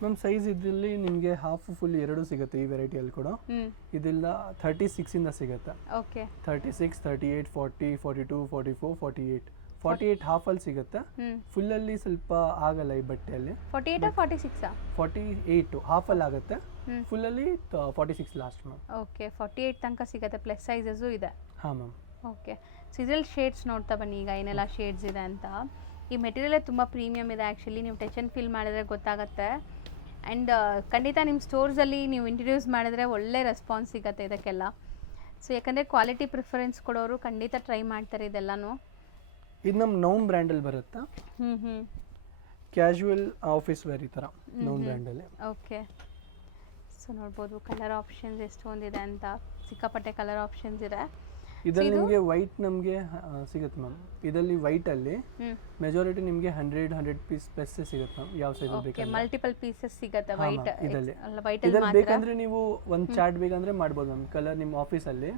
ಮ್ಯಾಮ್ ಸೈಜ್ ಇದರಲ್ಲಿ ನಿಮಗೆ ಹಾಫ್ ಫುಲ್ ಎರಡೂ ಸಿಗುತ್ತೆ ಈ ವೆರೈಟಿಯಲ್ಲಿ ಕೂಡ. ಇದೆಲ್ಲ 36ಇಂದ ಸಿಗುತ್ತೆ. ಓಕೆ. 36, 38, 40, 42, 44, 48. 48 ಹಾಫಲ್ಲಿ ಸಿಗುತ್ತೆ. ಫುಲ್ಲಲ್ಲಿ ಸ್ವಲ್ಪ ಆಗಲ್ಲ ಈ ಬಟ್ಟೆಯಲ್ಲಿ. 48 46 48 ಹಾಫಲ್ಲಿ ಆಗುತ್ತೆ, ಫುಲ್ಲಲ್ಲಿ 46 ಲಾಸ್ಟ್ ಮ್ಯಾಮ್. ಓಕೆ. 48 ತನಕ ಸಿಗುತ್ತೆ, ಪ್ಲಸ್ ಸೈಜಸ್ಸು ಇದೆ. ಹಾಂ ಮ್ಯಾಮ್. ಓಕೆ. ಸೊ ಇದ್ರಲ್ಲಿ ಶೇಡ್ಸ್ ನೋಡ್ತಾ ಬನ್ನಿ ಈಗ ಏನೆಲ್ಲ ಶೇಡ್ಸ್ ಇದೆ ಅಂತ. ಈ ಮೆಟೀರಿಯಲೇ ತುಂಬ ಪ್ರೀಮಿಯಮ್ ಇದೆ ಆ್ಯಕ್ಚುಲಿ. ನೀವು ಟಚ್ ಆ್ಯಂಡ್ ಫೀಲ್ ಮಾಡಿದ್ರೆ ಗೊತ್ತಾಗುತ್ತೆ. ಆ್ಯಂಡ್ ಖಂಡಿತ ನಿಮ್ಮ ಸ್ಟೋರ್ಸಲ್ಲಿ ನೀವು ಇಂಟ್ರಡ್ಯೂಸ್ ಮಾಡಿದ್ರೆ ಒಳ್ಳೆ ರೆಸ್ಪಾನ್ಸ್ ಸಿಗುತ್ತೆ ಇದಕ್ಕೆಲ್ಲ. ಸೊ ಯಾಕಂದರೆ ಕ್ವಾಲಿಟಿ ಪ್ರಿಫರೆನ್ಸ್ ಕೊಡೋರು ಖಂಡಿತ ಟ್ರೈ ಮಾಡ್ತಾರೆ ಇದೆಲ್ಲನೂ. ಇದು ನಮ್ಮ ನೌನ್ ಬ್ರ್ಯಾಂಡಲ್ಲಿ ಬರುತ್ತಾ, ಕ್ಯಾಶುವಲ್ ಆಫೀಸ್ ವೇರ್ ಈ ಥರ ನೌನ್ ಬ್ರ್ಯಾಂಡಲ್ಲಿ. ಓಕೆ. ಸೊ ನೋಡ್ಬೋದು ಕಲರ್ ಆಪ್ಷನ್ಸ್ ಎಷ್ಟೊಂದಿದೆ ಅಂತ, ಸಿಕ್ಕಾಪಟ್ಟೆ ಕಲರ್ ಆಪ್ಷನ್ಸ್ ಇದೆ. ಇದರಲ್ಲಿ ನಿಮಗೆ ವೈಟ್ ನಮಗೆ ಸಿಗುತ್ತೆ ಮ್ಯಾಮ್. ಇದರಲ್ಲಿ ವೈಟಲ್ಲಿ ಮೆಜಾರಿಟಿ ನಿಮಗೆ 100 ಪೀಸ್ ಪ್ಲಸ್ ಸಿಗುತ್ತೆ ಮ್ಯಾಮ್. ಯಾವ ಸೈಜ್ ಬೇಕು ಮಲ್ಟಿಪಲ್ ಪೀಸಸ್ ಸಿಗುತ್ತೆ ವೈಟ್. ಇದರಲ್ಲಿ ವೈಟಲ್ಲಿ ಬೇಕಂದ್ರೆ ನೀವು ಒಂದು ಚಾರ್ಟ್ ಬೇಕಂದ್ರೆ ಮಾಡ್ಬೋದು ಮ್ಯಾಮ್. ಕಲರ್ ನಿಮ್ಮ ಆಫೀಸಲ್ಲಿ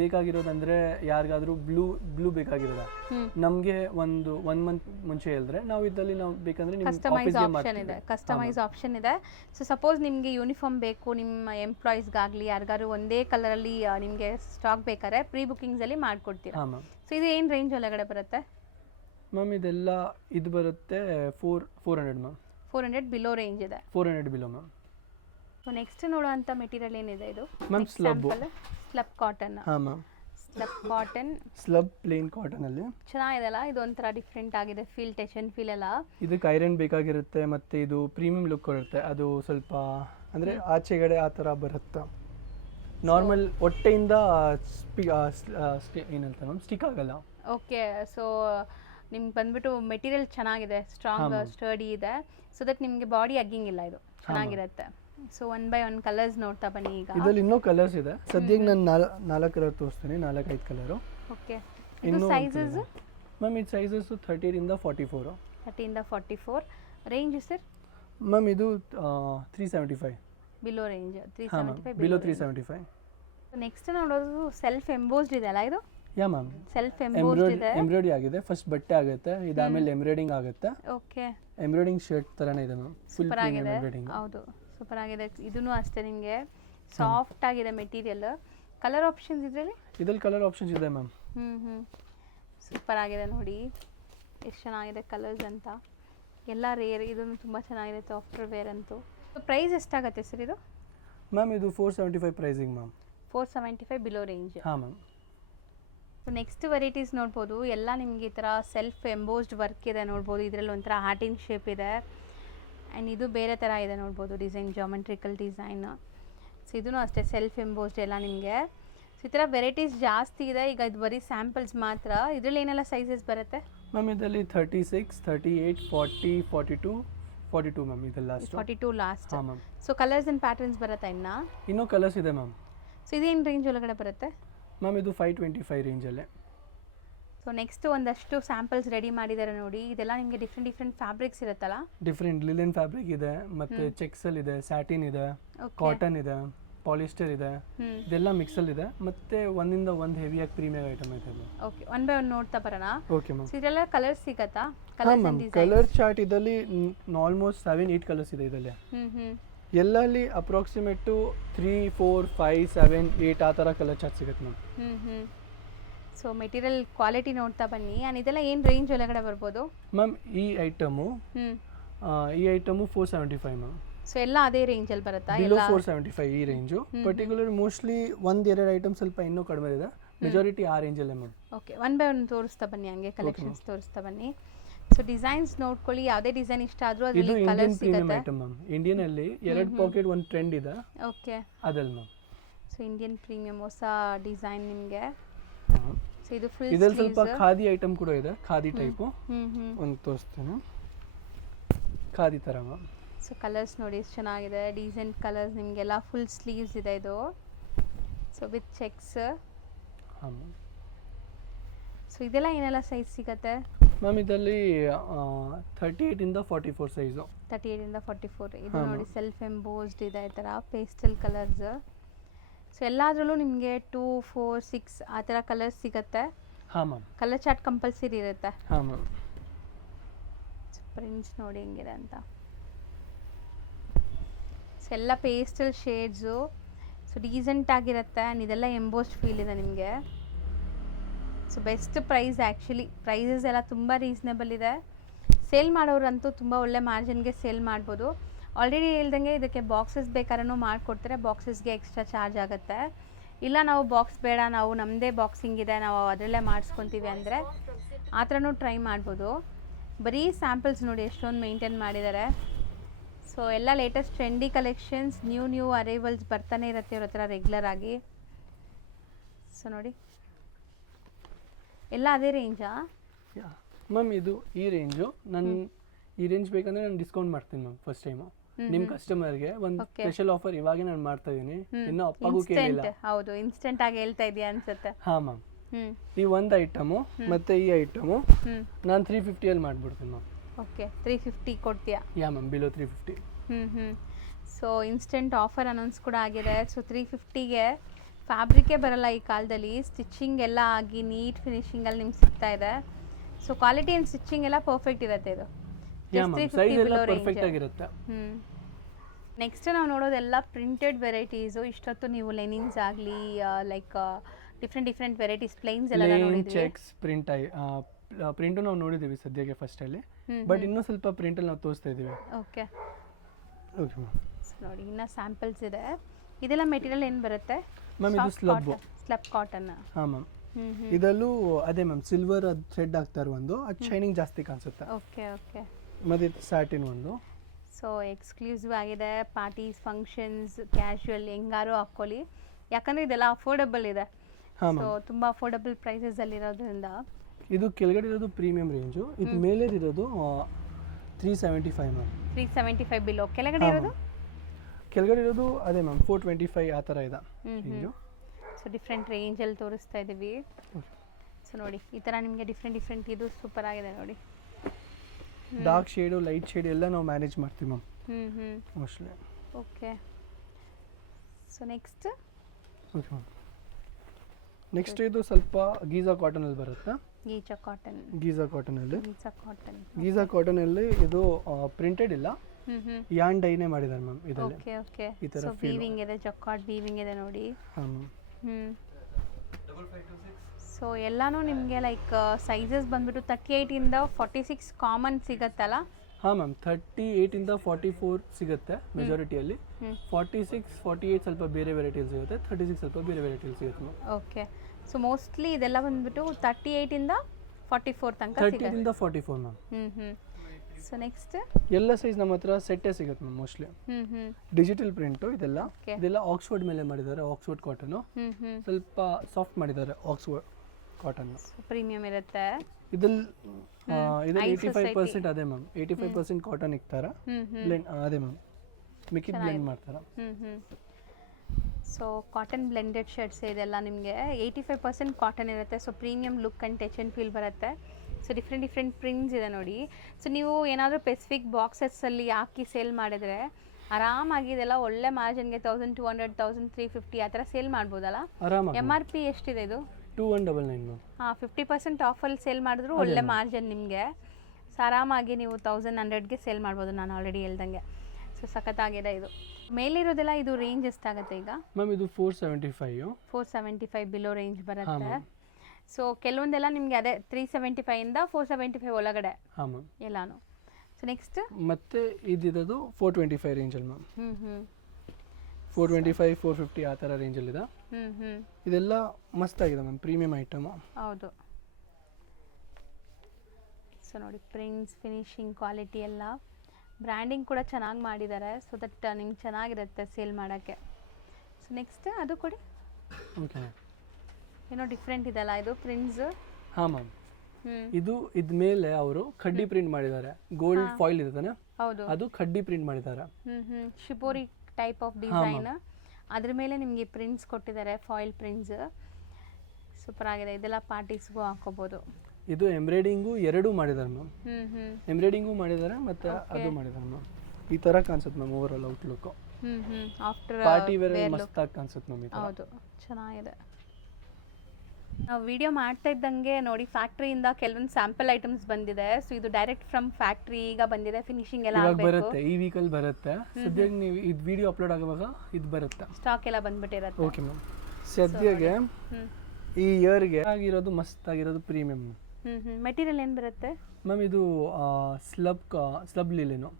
ಬೇಕಾಗಿರೋದಂದ್ರೆ ಯಾರಿಗಾದ್ರೂ ಬ್ಲೂ ಬೇಕಾಗಿರೋದ ನಮಗೆ ಒನ್ ಮಂತ್ ಮುಂಚೆ ಹೇಳಿದ್ರೆ ನಾವು ಇದರಲ್ಲಿ ನಾವು ಬೇಕಂದ್ರೆ ಕಸ್ಟಮೈಸ್ ಆಪ್ಷನ್ ಇದೆ. ಸೊ ಸಪೋಸ್ ನಿಮಗೆ ಯೂನಿಫಾರ್ಮ್ ಬೇಕು ನಿಮ್ಮ ಎಂಪ್ಲಾಯೀಸ್ಗಾಗಲಿ ಯಾರಿಗಾದ್ರು ಒಂದೇ ಕಲರಲ್ಲಿ ನಿಮಗೆ ಸ್ಟಾಕ್ ಬೇಕಾದ್ರೆ ಪ್ರೀ ಬುಕಿಂಗ್ಸಲ್ಲಿ ಮಾಡಿಕೊಡ್ತೀರಾ. ಸೊ ಇದು ಏನು ರೇಂಜ್ ಒಳಗಡೆ ಬರುತ್ತೆ ಮ್ಯಾಮ್? ಇದೆಲ್ಲ ಇದು ಬರುತ್ತೆ 400 ಮ್ಯಾಮ್. 400 ಬಿಲೋ ರೇಂಜ್ ಇದೆ. 400 ಬಿಲೋ ಮ್ಯಾಮ್. ಸೊ ನೆಕ್ಸ್ಟ್ ನೋಡುವಂಥ ಮೆಟೀರಿಯಲ್ ಏನಿದೆ ಇದು ಮ್ಯಾಮ್? Slub cotton. ಹಾಂ ಮ್ಯಾಮ್. ಸ್ಲಬ್ ಪ್ಲೇನ್ ಕಾಟನ್ ಅಲ್ಲಿ ಚೆನ್ನಾಗಿದೆಲ್ಲ. ಇದು ಒಂಥರ ಡಿಫ್ರೆಂಟ್ ಆಗಿದೆ ಫೀಲ್, ಟಚ್ ಅಂಡ್ ಫೀಲ್ ಎಲ್ಲ. ಇದಕ್ಕೆ ಐರನ್ ಬೇಕಾಗಿರುತ್ತೆ ಮತ್ತೆ ಇದು ಪ್ರೀಮಿಯಂ ಲುಕ್ ಕೊಡುತ್ತೆ. ಅದು ಸ್ವಲ್ಪ ಅಂದರೆ ಆಚೆಗಡೆ ಆ ಥರ ಬರುತ್ತೆ. ನಾರ್ಮಲ್ ಹೊಟ್ಟೆಯಿಂದ ಏನಂತ ಮ್ಯಾಮ್ ಸ್ಟಿಕ್ ಆಗಲ್ಲ. ಓಕೆ. ಸೊ ನಿಮ್ಗೆ ಬಂದ್ಬಿಟ್ಟು ಮೆಟೀರಿಯಲ್ ಚೆನ್ನಾಗಿದೆ, ಸ್ಟ್ರಾಂಗ್ ಸ್ಟರ್ಡಿ ಇದೆ. ಸೊ ದಟ್ ನಿಮಗೆ ಬಾಡಿ ಅಗ್ಗಿಂಗಿಲ್ಲ, ಇದು ಚೆನ್ನಾಗಿರುತ್ತೆ. ಸೊ 1 by 1 ಕಲರ್ಸ್ ನೋಡ್ತಾ ಬನ್ನಿ ಈಗ. ಇದರಲ್ಲಿ ಇನ್ನೂ ಕಲರ್ಸ್ ಇದೆ. ಸದ್ಯಕ್ಕೆ ನಾನು 4 ಕಲರ್ ತೋರಿಸ್ತೀನಿ, 4-5 ಕಲರು. ಓಕೆ. ಇದು ಸೈಜಸ್ ಮ್ಯಾಮ್? ಇದು ಸೈಜಸ್ 30 ಇಂದ 44. 30 ಇಂದ 44. Range sir? ಮ್ಯಾಮ್ ಇದು 375 ಬಿಲೋ ರೇಂಜ್. 375 ಬಿಲೋ 375. ನೆಕ್ಸ್ಟ್ ನೋಡೋದು ಸೆಲ್ಫ್ ಎಂಬೋಸ್ಡ್ ಇದೆ ಅಲ್ಲ ಇದು? Yeah ma'am. ಸೆಲ್ಫ್ ಎಂಬೋಸ್ಡ್ ಇದೆ, ಎಂಬ್ರಾಯ್ಡರಿ ಆಗಿದೆ. ಫಸ್ಟ್ ಬಟ್ಟೆ ಆಗುತ್ತೆ, ಇದಾದ್ಮೇಲೆ ಎಂಬ್ರಾಯ್ಡಿಂಗ್ ಆಗುತ್ತೆ. ಓಕೆ. ಎಂಬ್ರಾಯ್ಡಿಂಗ್ ಶರ್ಟ್ ತರನೇ ಇದೆ ಮ್ಯಾಮ್. ಸೂಪರ್ ಆಗಿದೆ. ಹೌದು ಸೂಪರ್ ಆಗಿದೆ. ಇದೂ ಅಷ್ಟೇ ನಿಮಗೆ ಸಾಫ್ಟ್ ಆಗಿದೆ ಮೆಟೀರಿಯಲ್. ಕಲರ್ ಆಪ್ಷನ್ಸ್ ಇದರಲ್ಲಿ ಕಲರ್ ಆಪ್ಷನ್ಸ್ ಇದೆ ಮ್ಯಾಮ್. ಸೂಪರ್ ಆಗಿದೆ ನೋಡಿ ಎಷ್ಟು ಚೆನ್ನಾಗಿದೆ ಕಲರ್ಸ್ ಅಂತ. ಎಲ್ಲ ರೇರ್. ಇದನ್ನು ತುಂಬ ಚೆನ್ನಾಗಿದೆ ಸಾಫ್ಟ್ವೇರ್ ವೇರ್ ಅಂತೂ. ಪ್ರೈಸ್ ಎಷ್ಟಾಗುತ್ತೆ ಸರ್ ಇದು? ಮ್ಯಾಮ್ ಇದು 475 ಪ್ರೈಸಿಂಗ್ ಮ್ಯಾಮ್. 475 below range. ಹಾಂ ಮ್ಯಾಮ್. ಸೊ ನೆಕ್ಸ್ಟ್ ವೆರೈಟೀಸ್ ನೋಡ್ಬೋದು. ಎಲ್ಲ ನಿಮಗೆ ಈ ಥರ ಸೆಲ್ಫ್ ಎಂಬೋಸ್ಡ್ ವರ್ಕ್ ಇದೆ ನೋಡ್ಬೋದು. ಇದರಲ್ಲಿ ಒಂಥರ ಹಾರ್ಟಿನ್ ಶೇಪ್ ಇದೆ. ಆ್ಯಂಡ್ ಇದು ಬೇರೆ ಥರ ಇದೆ ನೋಡ್ಬೋದು, ಡಿಸೈನ್ ಜಾಮೆಟ್ರಿಕಲ್ ಡಿಸೈನ್. ಸೊ ಇದೂ ಅಷ್ಟೇ ಸೆಲ್ಫ್ ಎಂಬೋಸ್ಡ್ ಎಲ್ಲ ನಿಮಗೆ. ಸೊ ಈ ಥರ ವೆರೈಟೀಸ್ ಜಾಸ್ತಿ ಇದೆ. ಈಗ ಇದು ಬರೀ ಸ್ಯಾಂಪಲ್ಸ್ ಮಾತ್ರ. ಇದರಲ್ಲಿ ಏನೆಲ್ಲ ಸೈಜಸ್ ಬರುತ್ತೆ ಮ್ಯಾಮ್? ಇದರಲ್ಲಿ 36, 38, 40, 42, 42 ಮ್ಯಾಮ್. ಇದೆಲ್ಲ 42 ಲಾಸ್ಟ್. ಹಾಂ ma'am. So colours and patterns ಬರುತ್ತಾ ಇನ್ನೂ ಕಲರ್ಸ್ ಇದೆ ಮ್ಯಾಮ್. ಸೊ ಇದೇನು ರೇಂಜ್ ಒಳಗಡೆ ಬರುತ್ತೆ ಮ್ಯಾಮ್? ಇದು 525 ರೇಂಜಲ್ಲೇ. ಸೊ ನೆಕ್ಸ್ಟ್ ಒಂದಷ್ಟು ಸ್ಯಾಂಪಲ್ಸ್ ರೆಡಿ ಮಾಡಿದ್ದಾರೆ ನೋಡಿ. ಇದೆಲ್ಲ ನಿಮಗೆ ಡಿಫ್ರೆಂಟ್ ಫ್ಯಾಬ್ರಿಕ್ಸ್ ಇರುತ್ತಲ್ಲ? ಡಿಫ್ರೆಂಟ್ ಲಿಲಿನ್ ಫ್ಯಾಬ್ರಿಕ್ ಇದೆ, ಮತ್ತೆ ಚೆಕ್ಸಲ್ ಇದೆ, ಸ್ಯಾಟಿನ್ ಇದೆ, ಕಾಟನ್ ಇದೆ, ಪಾಲಿಸ್ಟರ್ ಇದೆ, ಇದೆಲ್ಲ ಮಿಕ್ಸಲ್ ಇದೆ. ಮತ್ತೆ ಒಂದಿಂದ ಒಂದು ಹೆವಿಯಾಗಿ ಪ್ರೀಮಿಯಂ ಐಟಮ್ ಇದೆ. ಓಕೆ. 1 by 1 ನೋಡ್ತಾ ಬರೋಣ. Okay ma'am. ಇದೆಲ್ಲ ಕಲರ್ಸ್ ಸಿಗತ್ತಾ? ಕಲರ್ ಚಾರ್ಟ್ ಇದರಲ್ಲಿ ಆಲ್ಮೋಸ್ಟ್ 7-8 ಕಲರ್ಸ್ ಇದೆ ಇದರಲ್ಲಿ. ಎಲ್ಲಲ್ಲಿ ಅಪ್ರಾಕ್ಸಿಮೇಟ್ 3, 4, 5, 7, 8 ಆ ಥರ ಕಲರ್ ಚಾರ್ಟ್ ಸಿಗುತ್ತೆ ಮ್ಯಾಮ್. ಸೊ ಮೆಟೀರಿಯಲ್ ಕ್ವಾಲಿಟಿ ನೋಡ್ತಾ ಬನ್ನಿ. ಆ್ಯಂಡ್ ಇದೆಲ್ಲ ಏನು ರೇಂಜ್ ಒಳಗಡೆ ಬರ್ಬೋದು ಮ್ಯಾಮ್? ಈ ಐಟಮು 475 ಮ್ಯಾಮ್. ಸೊ ಎಲ್ಲ ಅದೇ ರೇಂಜಲ್ಲಿ ಬರುತ್ತಾ? ಬಿಲೋ 475 ಈ ರೇಂಜು. ಪರ್ಟಿಕ್ಯುಲರ್ ಮೋಸ್ಟ್ಲಿ 1-2 ಐಟಮ್ ಸ್ವಲ್ಪ ಇನ್ನೂ ಕಡಿಮೆ ಇದೆ, ಮೆಜಾರಿಟಿ ಆ ರೇಂಜಲ್ಲೇ ಮ್ಯಾಮ್. ಓಕೆ. 1 by 1 ತೋರಿಸ್ತಾ ಬನ್ನಿ, ಹಂಗೆ ಕಲೆಕ್ಷನ್ಸ್ ತೋರಿಸ್ತಾ ಬನ್ನಿ. ಸೊ ಡಿಸೈನ್ಸ್ ನೋಡ್ಕೊಳ್ಳಿ, ಯಾವುದೇ ಡಿಸೈನ್ ಇಷ್ಟ ಆದರೂ ಅದರಲ್ಲಿ ಕಲರ್ ಸಿಗುತ್ತೆ. Item ma'am. ಇಂಡಿಯನ್ ಅಲ್ಲಿ 2 ಪಾಕೆಟ್ ಒಂದು ಟ್ರೆಂಡ್ ಇದೆ. ಓಕೆ. ಅದಲ್ಲ ಮ್ಯಾಮ್. ಸೊ ಇಂಡಿಯನ್ ಪ್ರೀಮಿಯಂ ಹೊಸ ಡಿಸೈನ್ ನಿಮಗೆ. ಸೊ ಇದು ಫುಲ್ ಇದ್ರಲ್ಲಿ ಸ್ವಲ್ಪ ಖಾದಿ ಐಟಮ್ ಕೂಡ ಇದೆ, ಖಾದಿ ಟೈಪು. ಹ್ಞೂ ಒಂದು ತೋರಿಸ್ತೀನಿ, ಖಾದಿ ಥರ ಮ್ಯಾಮ್. ಸೊ ಕಲರ್ಸ್ ನೋಡಿ ಎಷ್ಟು ಚೆನ್ನಾಗಿದೆ, ಡೀಸೆಂಟ್ ಕಲರ್ಸ್, ನಿಮಗೆಲ್ಲ ಫುಲ್ ಸ್ಲೀವ್ಸ್ ಇದೆ ಇದು. So with cheques. ಹಾಂ ಮ್ಯಾಮ್. ಸೊ ಇದೆಲ್ಲ ಏನೆಲ್ಲ ಸೈಜ್ ಸಿಗುತ್ತೆ ಮ್ಯಾಮ್? ಇದರಲ್ಲಿ 38ಇಂದ 44 ಸೈಜು. 38ಇಂದ 44. ಇದು ನೋಡಿ ಸೆಲ್ಫ್ ಎಂಬೋಸ್ಡ್ ಇದೆ, ಈ ಥರ ಪೇಸ್ಟಲ್ ಕಲರ್ಸ್. ಸೊ ಎಲ್ಲದರಲ್ಲೂ ನಿಮಗೆ 2, 4, 6 ಆ ಥರ ಕಲರ್ಸ್ ಸಿಗುತ್ತೆ. ಹಾಂ ಮ್ಯಾಮ್. ಕಲರ್ ಚಾರ್ಟ್ ಕಂಪಲ್ಸರಿ ಇರುತ್ತೆ. ಹಾಂ ಮ್ಯಾಮ್. ಪ್ರಿಂಟ್ಸ್ ನೋಡಿ ಹೆಂಗಿದೆ ಅಂತ. ಸೊ ಎಲ್ಲ ಪೇಸ್ಟಲ್ ಶೇಡ್ಸು, ಸೊ ಡೀಸೆಂಟ್ ಆಗಿರುತ್ತೆ. ಆ್ಯಂಡ್ ಇದೆಲ್ಲ ಎಂಬೋಸ್ಡ್ ಫೀಲ್ ಇದೆ ನಿಮಗೆ. So best price actually, prices ಎಲ್ಲ ತುಂಬ ರೀಸನೇಬಲ್ ಇದೆ. ಸೇಲ್ ಮಾಡೋರಂತೂ ತುಂಬ ಒಳ್ಳೆ ಮಾರ್ಜಿನ್ಗೆ ಸೇಲ್ ಮಾಡ್ಬೋದು. ಆಲ್ರೆಡಿ ಹೇಳ್ದಂಗೆ ಇದಕ್ಕೆ ಬಾಕ್ಸಸ್ ಬೇಕಾದ್ರೂ ಮಾಡಿಕೊಡ್ತಾರೆ, ಬಾಕ್ಸಸ್ಗೆ ಎಕ್ಸ್ಟ್ರಾ ಚಾರ್ಜ್ ಆಗುತ್ತೆ. ಇಲ್ಲ ನಾವು ಬಾಕ್ಸ್ ಬೇಡ, ನಾವು ನಮ್ಮದೇ ಬಾಕ್ಸಿಂಗ್ ಇದೆ, ನಾವು ಅದರಲ್ಲೇ ಮಾಡಿಸ್ಕೊತೀವಿ ಅಂದರೆ ಆ ಥರನೂ ಟ್ರೈ ಮಾಡ್ಬೋದು. ಬರೀ ಸ್ಯಾಂಪಲ್ಸ್ ನೋಡಿ ಎಷ್ಟೊಂದು ಮೇಂಟೈನ್ ಮಾಡಿದ್ದಾರೆ. ಸೊ ಎಲ್ಲ latest trendy collections, new arrivals ಬರ್ತಾನೆ ಇರುತ್ತೆ ಇವ್ರ ಹತ್ರ ರೆಗ್ಯುಲರ್ ಆಗಿ. ಸೊ ನೋಡಿ ಎಲ್ಲ ಅದೇ ರೇಂಜಾ ಮ್ಯಾಮ್? ಇದು ಈ ರೇಂಜು. ನಾನು ಈ ರೇಂಜ್ ಬೇಕಂದ್ರೆ ನಾನು ಡಿಸ್ಕೌಂಟ್ ಮಾಡ್ತೀನಿ ಮ್ಯಾಮ್ ಫಸ್ಟ್ ಟೈಮು. ನಿಮ್ಮ ಕಸ್ಟಮರ್ಗೆ ಒಂದು ಸ್ಪೆಷಲ್ ಆಫರ್ ಇವಾಗೆ ನಾನು ಮಾಡ್ತಾ ಇದ್ದೀನಿ, ಇನ್ನೂ ಅಪ್ಪಗೂ ಕೇಳಿಲ್ಲ. ಹೌದು, ಇನ್ಸ್ಟೆಂಟ್ ಆಗಿ ಹೇಳ್ತಾ ಇದೆಯಾ ಅನ್ಸುತ್ತೆ. ಹಾಂ ಮ್ಯಾಮ್. ಈ ಒಂದು ಐಟಮು ಮತ್ತೆ ಈ ಐಟಮು ನಾನು 350ಅಲ್ಲಿ ಮಾಡಿಬಿಡ್ತೀನಿ ಮ್ಯಾಮ್. ಓಕೆ, 350 ಕೊಡ್ತೀಯಾ? Yeah ma'am, below 350. So instant offer announce ಕೂಡ ಆಗಿದೆ. ಸೊ 350ಗೆ ಫ್ಯಾಬ್ರಿಕೇ ಬರಲ್ಲ ಈ ಕಾಲದಲ್ಲಿ, ಸ್ಟಿಚಿಂಗ್ ಎಲ್ಲ ಆಗಿ ನೀಟ್ ಫಿನಿಶಿಂಗಲ್ಲಿ ನಿಮ್ಗೆ ಸಿಗ್ತಾ ಇದೆ. ಸೊ ಕ್ವಾಲಿಟಿ ಆ್ಯಂಡ್ ಸ್ಟಿಚಿಂಗ್ ಎಲ್ಲ ಪರ್ಫೆಕ್ಟ್ ಇರುತ್ತೆ ಇದು. ಯಾ ಮ್ಯಾಮ್, ಸೈಜ್ ಎಲ್ಲ ಪರ್ಫೆಕ್ಟ್ ಆಗಿರುತ್ತೆ. ನೆಕ್ಸ್ಟ್ ನಾವು ನೋಡೋದೆಲ್ಲ ಪ್ರಿಂಟೆಡ್ ವೆರೈಟೀಸು. ಇಷ್ಟೊತ್ತು ನೀವು ಲೆನಿನ್ಸ್ ಆಗಲಿ ಲೈಕ್ ಡಿಫ್ರೆಂಟ್ ವೆರೈಟೀಸ್ ಪ್ಲೇನ್ಸ್ ಎಲ್ಲ ನೋಡಿದ್ವಿ. ಚೆಕ್ಸ್ ಪ್ರಿಂಟು ನಾವು ನೋಡಿದ್ದೀವಿ ಸದ್ಯಕ್ಕೆ ಫಸ್ಟಲ್ಲಿ, ಬಟ್ ಇನ್ನೂ ಸ್ವಲ್ಪ ಪ್ರಿಂಟಲ್ಲಿ ನಾವು ತೋರಿಸ್ತಾ ಇದ್ದೀವಿ. Okay okay ma'am. ನೋಡಿ ಇನ್ನು ಸ್ಯಾಂಪಲ್ಸ್ ಇದೆ. ಇದೆಲ್ಲ ಮೆಟೀರಿಯಲ್ ಏನು ಬರುತ್ತೆ ಮ್ಯಾಮ್? ಇದು ಸ್ಲಬ್ ಕಾಟನ್. ಹಾಂ ಮ್ಯಾಮ್. ಇದರಲ್ಲೂ ಅದೇ ಮ್ಯಾಮ್, ಸಿಲ್ವರ್ ಅದು ಥ್ರೆಡ್ ಆಗ್ತಾರೆ ಒಂದು, ಅದು ಶೈನಿಂಗ್ ಜಾಸ್ತಿ ಕಾಣಿಸುತ್ತೆ. Okay okay. ಮತ್ತು ಸ್ಯಾಟಿನ್ ಒಂದು. ಸೊ ಎಕ್ಸ್ಕ್ಲೂಸಿವ್ ಆಗಿದೆ, ಪಾರ್ಟೀಸ್, ಫಂಕ್ಷನ್ಸ್, ಕ್ಯಾಶುವಲ್ ಹೆಂಗಾರು ಹಾಕ್ಕೊಳ್ಳಿ. ಯಾಕಂದರೆ ಇದೆಲ್ಲ ಅಫೋರ್ಡಬಲ್ ಇದೆ. ಸೊ ತುಂಬ ಅಫೋರ್ಡಬಲ್ ಪ್ರೈಸಸಲ್ಲಿರೋದ್ರಿಂದ. ಇದು ಕೆಳಗಡೆ ಇರೋದು ಪ್ರೀಮಿಯಂ ರೇಂಜು, ಇದು ಮೇಲೆ ಇರೋದು 375 ಮ್ಯಾಮ್. 375 ಬಿಲೋ. ಕೆಳಗಡೆ ಇರೋದು? ಕೆಳಗಡೆ ಇರೋದು ಅದೇ ಮ್ಯಾಮ್ 425 ಆ ಥರ ಇದೆ ರೇಂಜು. ಸೊ ಡಿಫ್ರೆಂಟ್ ರೇಂಜಲ್ಲಿ ತೋರಿಸ್ತಾ ಇದ್ದೀವಿ. ಸೊ ನೋಡಿ ಈ ಥರ ನಿಮಗೆ ಡಿಫ್ರೆಂಟ್ ಇದು ಸೂಪರ್ ಆಗಿದೆ ನೋಡಿ. ಡಾರ್ಕ್ ಶೇಡು, ಲೈಟ್ ಶೇಡ್ ಎಲ್ಲ ನಾವು ಮ್ಯಾನೇಜ್ ಮಾಡ್ತೀವಿ ma'am mostly. Okay. So next ಇದು ಸ್ವಲ್ಪ ಗೀಜಾ ಕಾಟನಲ್ಲಿ ಬರುತ್ತೆ. ಗೀಜಾ ಕಾಟನಲ್ಲಿ ಇದು ಪ್ರಿಂಟೆಡ್ ಇಲ್ಲ, ಯಾನ್ ಡೈನೇ ಮಾಡಿದ್ದಾರೆ ಮ್ಯಾಮ್ ಇದರಲ್ಲಿ. Okay okay. ಸೊ ವೀವಿಂಗ್ ಇದೆ, ಜಕಾರ್ಡ್ ವೀವಿಂಗ್ ಇದೆ ನೋಡಿ. ಹಾಂ ಮ್ಯಾಮ್. ಸೊ ಎಲ್ಲಾನು ನಿಮಗೆ ಲೈಕ್ ಸೈಜಸ್ ಬಂದ್ಬಿಟ್ಟು 38ಇಂದ 46 ಕಾಮನ್ ಸಿಗತ್ತಲ್ಲ? ಹಾಂ ಮ್ಯಾಮ್, 38ಇಂದ 44 ಸಿಗುತ್ತೆ ಮೆಜಾರಿಟಿಯಲ್ಲಿ. 46, 48 ಸ್ವಲ್ಪ ಬೇರೆ ವೆರೈಟಿಯಲ್ಲಿ ಸಿಗುತ್ತೆ, 36 ಸ್ವಲ್ಪ ಬೇರೆ ವೆರೈಟಿಯಲ್ಲಿ ಸಿಗುತ್ತೆ ಮ್ಯಾಮ್. ಓಕೆ. ಸೊ ಮೋಸ್ಟ್ಲಿ ಇದೆಲ್ಲ ಬಂದ್ಬಿಟ್ಟು 38ಇಂದ 44 ತನಕ ಸಿಗುತ್ತೆ. 38ಇಂದ 44 ಮ್ಯಾಮ್. ಸೊ ನೆಕ್ಸ್ಟ್ ಎಲ್ಲ ಸೈಜ್ ನಮ್ಮ ಹತ್ರ ಸೆಟ್ಟೇ ಸಿಗುತ್ತೆ ಮ್ಯಾಮ್ ಮೋಸ್ಟ್ಲಿ. ಡಿಜಿಟಲ್ ಪ್ರಿಂಟು ಇದೆಲ್ಲ ಆಕ್ಸ್ಫರ್ಡ್ ಮೇಲೆ ಮಾಡಿದ್ದಾರೆ, ಆಕ್ಸ್ಫರ್ಡ್ ಕಾಟನು. ಸ್ವಲ್ಪ ಸಾಫ್ಟ್ ಮಾಡಿದ್ದಾರೆ ಆಕ್ಸ್ಫರ್ಡ್ ಕಾಟನ್. ಪ್ರೀಮಿಯಂ ಇರುತ್ತೆ ಇದ್ರಲ್ಲಿ 85% ಅದೇ ಮ್ಯಾಮ್, 85% ಕಾಟನ್ ಇಕ್ತಾರೆ, ಬ್ಲೆಂಡ್ ಅದೇ ಮ್ಯಾಮ್, ಮಿಕ್ಕಿದ ಬ್ಲೆಂಡ್ ಮಾಡ್ತಾರೆ. ಸೊ ಕಾಟನ್ ಬ್ಲೆಂಡೆಡ್ ಶರ್ಟ್ಸ್ ಇದೆಲ್ಲ ನಿಮಗೆ 85% ಕಾಟನ್ ಇರುತ್ತೆ. So premium look and touch and feel ಬರುತ್ತೆ. ಸೊ ಡಿಫ್ರೆಂಟ್ ಪ್ರಿಂಟ್ಸ್ ಇದೆ ನೋಡಿ. ಸೊ ನೀವು ಏನಾದರೂ ಸ್ಪೆಸಿಫಿಕ್ ಬಾಕ್ಸಸ್ಸಲ್ಲಿ ಹಾಕಿ ಸೇಲ್ ಮಾಡಿದ್ರೆ ಆರಾಮಾಗಿ ಇದೆಲ್ಲ ಒಳ್ಳೆ ಮಾರ್ಜಿನ್ಗೆ 1200, 1350 ಆ ಥರ ಸೇಲ್ ಮಾಡ್ಬೋದಲ್ಲ? MRP ಎಷ್ಟಿದೆ ಇದು? 2199 ಮ್ಯಾಮ್. ಹಾಂ, 50% ಆಫಲ್ಲಿ ಸೇಲ್ ಮಾಡಿದ್ರು ಒಳ್ಳೆ ಮಾರ್ಜಿನ್ ನಿಮಗೆ. ಸೊ ಆರಾಮಾಗಿ ನೀವು 1100ಗೆ ಸೇಲ್ ಮಾಡ್ಬೋದು, ನಾನು ಆಲ್ರೆಡಿ ಹೇಳ್ದಂಗೆ. ಸೊ ಸಖತ್ತಾಗಿದೆ ಇದು. ಮೇಲಿರೋದೆಲ್ಲ ಇದು ರೇಂಜ್ ಎಷ್ಟಾಗುತ್ತೆ ಈಗ ಮ್ಯಾಮ್? ಇದು 475 ಬಿಲೋ ರೇಂಜ್ ಬರುತ್ತೆ. ಸೊ ಕೆಲವೊಂದೆಲ್ಲ ನಿಮಗೆ ಅದೇ 375ಇಂದ 475 ಒಳಗಡೆ ಎಲ್ಲಾನು. ಸೊ ನೆಕ್ಸ್ಟ್ ಮತ್ತೆ ಇದಿರೋದು 425 ರೇಂಜಲ್ಲಿ ಮ್ಯಾಮ್. 425, 450 ಆ ಥರ ರೇಂಜಲ್ಲಿದೆ. ಇದೆಲ್ಲ ಮಸ್ತಾಗಿದೆ ಮ್ಯಾಮ್, ಪ್ರೀಮಿಯಂ ಐಟಮ್. ಹೌದು. ಸೊ ನೋಡಿ ಪ್ರಿಂಟ್ಸ್, ಫಿನಿಶಿಂಗ್, ಕ್ವಾಲಿಟಿ ಎಲ್ಲ ಬ್ರ್ಯಾಂಡಿಂಗ್ ಕೂಡ ಚೆನ್ನಾಗಿ ಮಾಡಿದ್ದಾರೆ. ಸೊ ದಟ್ ನಿಮ್ಗೆ ಚೆನ್ನಾಗಿರುತ್ತೆ ಸೇಲ್ ಮಾಡೋಕ್ಕೆ. ಸೊ ನೆಕ್ಸ್ಟ್ ಅದು ಕೊಡಿ. ಓಕೆ. ಏನೋ ಡಿಫ್ರೆಂಟ್ ಇದೆಲ್ಲ ಇದು ಪ್ರಿಂಟ್ಸ್. ಹಾಂ ಮ್ಯಾಮ್, ಹ್ಞೂ ಇದು ಇದ್ಮೇಲೆ ಅವರು ಕಡ್ಡಿ ಪ್ರಿಂಟ್ ಮಾಡಿದ್ದಾರೆ. ಗೋಲ್ಡ್ ಫಾಯಿಲ್ ಇರುತ್ತಾನೆ, ಹೌದು. ಅದು ಕಡ್ಡಿ ಪ್ರಿಂಟ್ ಮಾಡಿದ್ದಾರೆ. ಶಿಬೋರಿ ಟೈಪ್ ಆಫ್ ಡಿಸೈನ್, ಅದ್ರ ಮೇಲೆ ನಿಮಗೆ ಪ್ರಿಂಟ್ಸ್ ಕೊಟ್ಟಿದ್ದಾರೆ, ಫಾಯಿಲ್ ಪ್ರಿಂಟ್ಸ್. ಸೂಪರ್ ಆಗಿದೆ, ಇದೆಲ್ಲ ಪಾರ್ಟೀಸ್ಗೂ ಹಾಕೋಬೋದು. ಇದು ಎಂಬ್ರಾಯ್ಡಿಂಗು ಎರಡೂ ಮಾಡಿದ್ದಾರೆ ಮ್ಯಾಮ್. ಎಂಬ್ರಾಯ್ಡಿಂಗು ಮಾಡಿದ್ದಾರೆ ಮತ್ತು ಅದು ಮಾಡಿದ್ದಾರೆ ಮ್ಯಾಮ್. ಈ ಥರ ಕಾಣಿಸುತ್ತೆ ma'am over all outlook. After party wear ಮಸ್ತಾಗಿ ಕಾಣಿಸುತ್ತೆ ಮ್ಯಾಮ್. ಹೌದು, ಚೆನ್ನಾಗಿದೆ. ನಾವು ವಿಡಿಯೋ ಮಾಡ್ತಾ ಇದ್ದಂಗೆ ನೋಡಿ ಫ್ಯಾಕ್ಟ್ರಿಯಿಂದ ಕೆಲವೊಂದು ಸ್ಯಾಂಪಲ್ ಐಟಮ್ಸ್ ಬಂದಿದೆ. ಸೊ ಇದು ಡೈರೆಕ್ಟ್ ಫ್ರಮ್ ಫ್ಯಾಕ್ಟ್ರಿ ಈಗ ಬಂದಿದೆ, ಫಿನಿಶಿಂಗ್ ಎಲ್ಲ ಇವಾಗ ಆಗಬೇಕು, ಬರುತ್ತೆ, ಈ ವೀಕಲ್ಲಿ ಬರುತ್ತೆ. ಸದ್ಯಕ್ಕೆ ನೀವು ಇದು ವಿಡಿಯೋ ಅಪ್ಲೋಡ್ ಆಗುವಾಗ ಇದು ಬರುತ್ತೆ, ಸ್ಟಾಕ್ ಎಲ್ಲ ಬಂದ್ಬಿಟ್ಟಿರುತ್ತೆ. Okay ma'am. ಸದ್ಯಕ್ಕೆ ಈ ಇಯರ್ಗೆ ಆಗಿರೋದು ಮಸ್ತ್ ಆಗಿರೋದು ಪ್ರೀಮಿಯಮ್. ಮೆಟೀರಿಯಲ್ ಏನು ಬರುತ್ತೆ ಮ್ಯಾಮ್? ಇದು ಸ್ಲಬ್ ಲಿಲಿನು.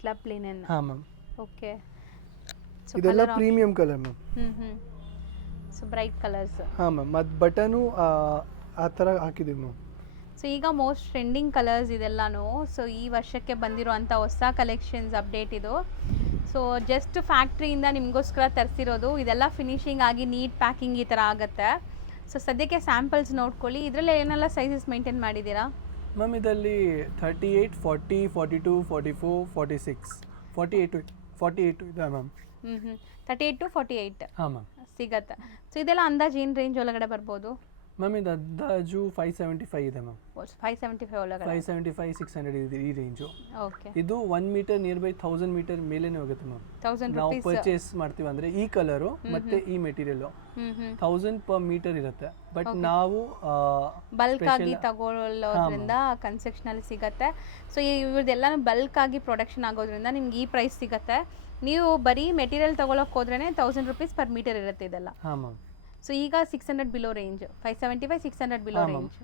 Slub linen. ಹಾಂ ಮ್ಯಾಮ್. ಓಕೆ, ಇದೆಲ್ಲ premium colour ma'am. So bright colours. ಹಾಂ ಮ್ಯಾಮ್, ಮತ್ತು ಬಟನು ಆ ಥರ ಹಾಕಿದ್ದೀವಿ ಮ್ಯಾಮ್. ಸೊ ಈಗ ಮೋಸ್ಟ್ ಟ್ರೆಂಡಿಂಗ್ ಕಲರ್ಸ್ ಇದೆಲ್ಲನೂ. ಸೊ ಈ ವರ್ಷಕ್ಕೆ ಬಂದಿರುವಂಥ ಹೊಸ ಕಲೆಕ್ಷನ್ಸ್ ಅಪ್ಡೇಟ್ ಇದು. ಸೊ ಜಸ್ಟ್ ಫ್ಯಾಕ್ಟ್ರಿಯಿಂದ ನಿಮಗೋಸ್ಕರ ತರಿಸಿರೋದು. ಇದೆಲ್ಲ ಫಿನಿಶಿಂಗ್ ಆಗಿ ನೀಟ್ ಪ್ಯಾಕಿಂಗ್ ಈ ಥರ ಆಗುತ್ತೆ. ಸೊ ಸದ್ಯಕ್ಕೆ ಸ್ಯಾಂಪಲ್ಸ್ ನೋಡ್ಕೊಳ್ಳಿ. ಇದರಲ್ಲಿ ಏನೆಲ್ಲ ಸೈಜಸ್ ಮೇಂಟೈನ್ ಮಾಡಿದ್ದೀರಾ ಮ್ಯಾಮ್? ಇದರಲ್ಲಿ 38, 40, 42, 44, 46, 48 ಇದೆ ಮ್ಯಾಮ್. 38 to 48 ಹಾಂ ಮ್ಯಾಮ್ ಸಿಗತ್ತೆ. ಸೊ ಇದೆಲ್ಲ ಅಂದಾಜು ಏನು ರೇಂಜ್ ಒಳಗಡೆ ಬರ್ಬೋದು? ಮ್ಯಾಮ್ ಇದು ಅಂದಾಜು 575 ಇದೆ ಮ್ಯಾಮ್. 575 ಒಳಗಡೆ. 575, 600 ಇದೆ ಈ ರೇಂಜು. ಓಕೆ, ಇದು 1 ಮೀಟರ್ ನಿಯರ್ ಬೈ 1000 ಮೀಟರ್ ಮೇಲೇನೆ ಹೋಗುತ್ತೆ ಮ್ಯಾಮ್. 1000 ನಾವು rupees. ಪರ್ಚೇಸ್ ಮಾಡ್ತೀವಿ ಅಂದರೆ ಈ ಕಲರು ಮತ್ತೆ ಈ ಮೆಟೀರಿಯಲ್ಲು 1000 per ಮೀಟರ್ ಇರುತ್ತೆ. ಬಟ್ ನಾವು ಬಲ್ಕ್ ಆಗಿ ತಗೊಳ್ಳೋದ್ರಿಂದ ಕನ್ಸೆಕ್ಷನಲ್ಲಿ ಸಿಗತ್ತೆ. ಸೊ ಇವ್ರದ್ದೆಲ್ಲನೂ ಬಲ್ಕ್ ಆಗಿ ಪ್ರೊಡಕ್ಷನ್ ಆಗೋದ್ರಿಂದ ನಿಮ್ಗೆ ಈ ಪ್ರೈಸ್ ಸಿಗತ್ತೆ. ನೀವು ಬರೀ ಮೆಟೀರಿಯಲ್ ತೊಗೊಳಕ್ಕೆ ಹೋದ್ರೇ 1000 rupees per ಮೀಟರ್ ಇರುತ್ತೆ ಇದೆಲ್ಲ. ಹಾಂ ಮ್ಯಾಮ್. ಸೊ ಈಗ 600 ಬಿಲೋ ರೇಂಜ್, 575, 600 ಬಿಲೋ ರೇಂಜ್.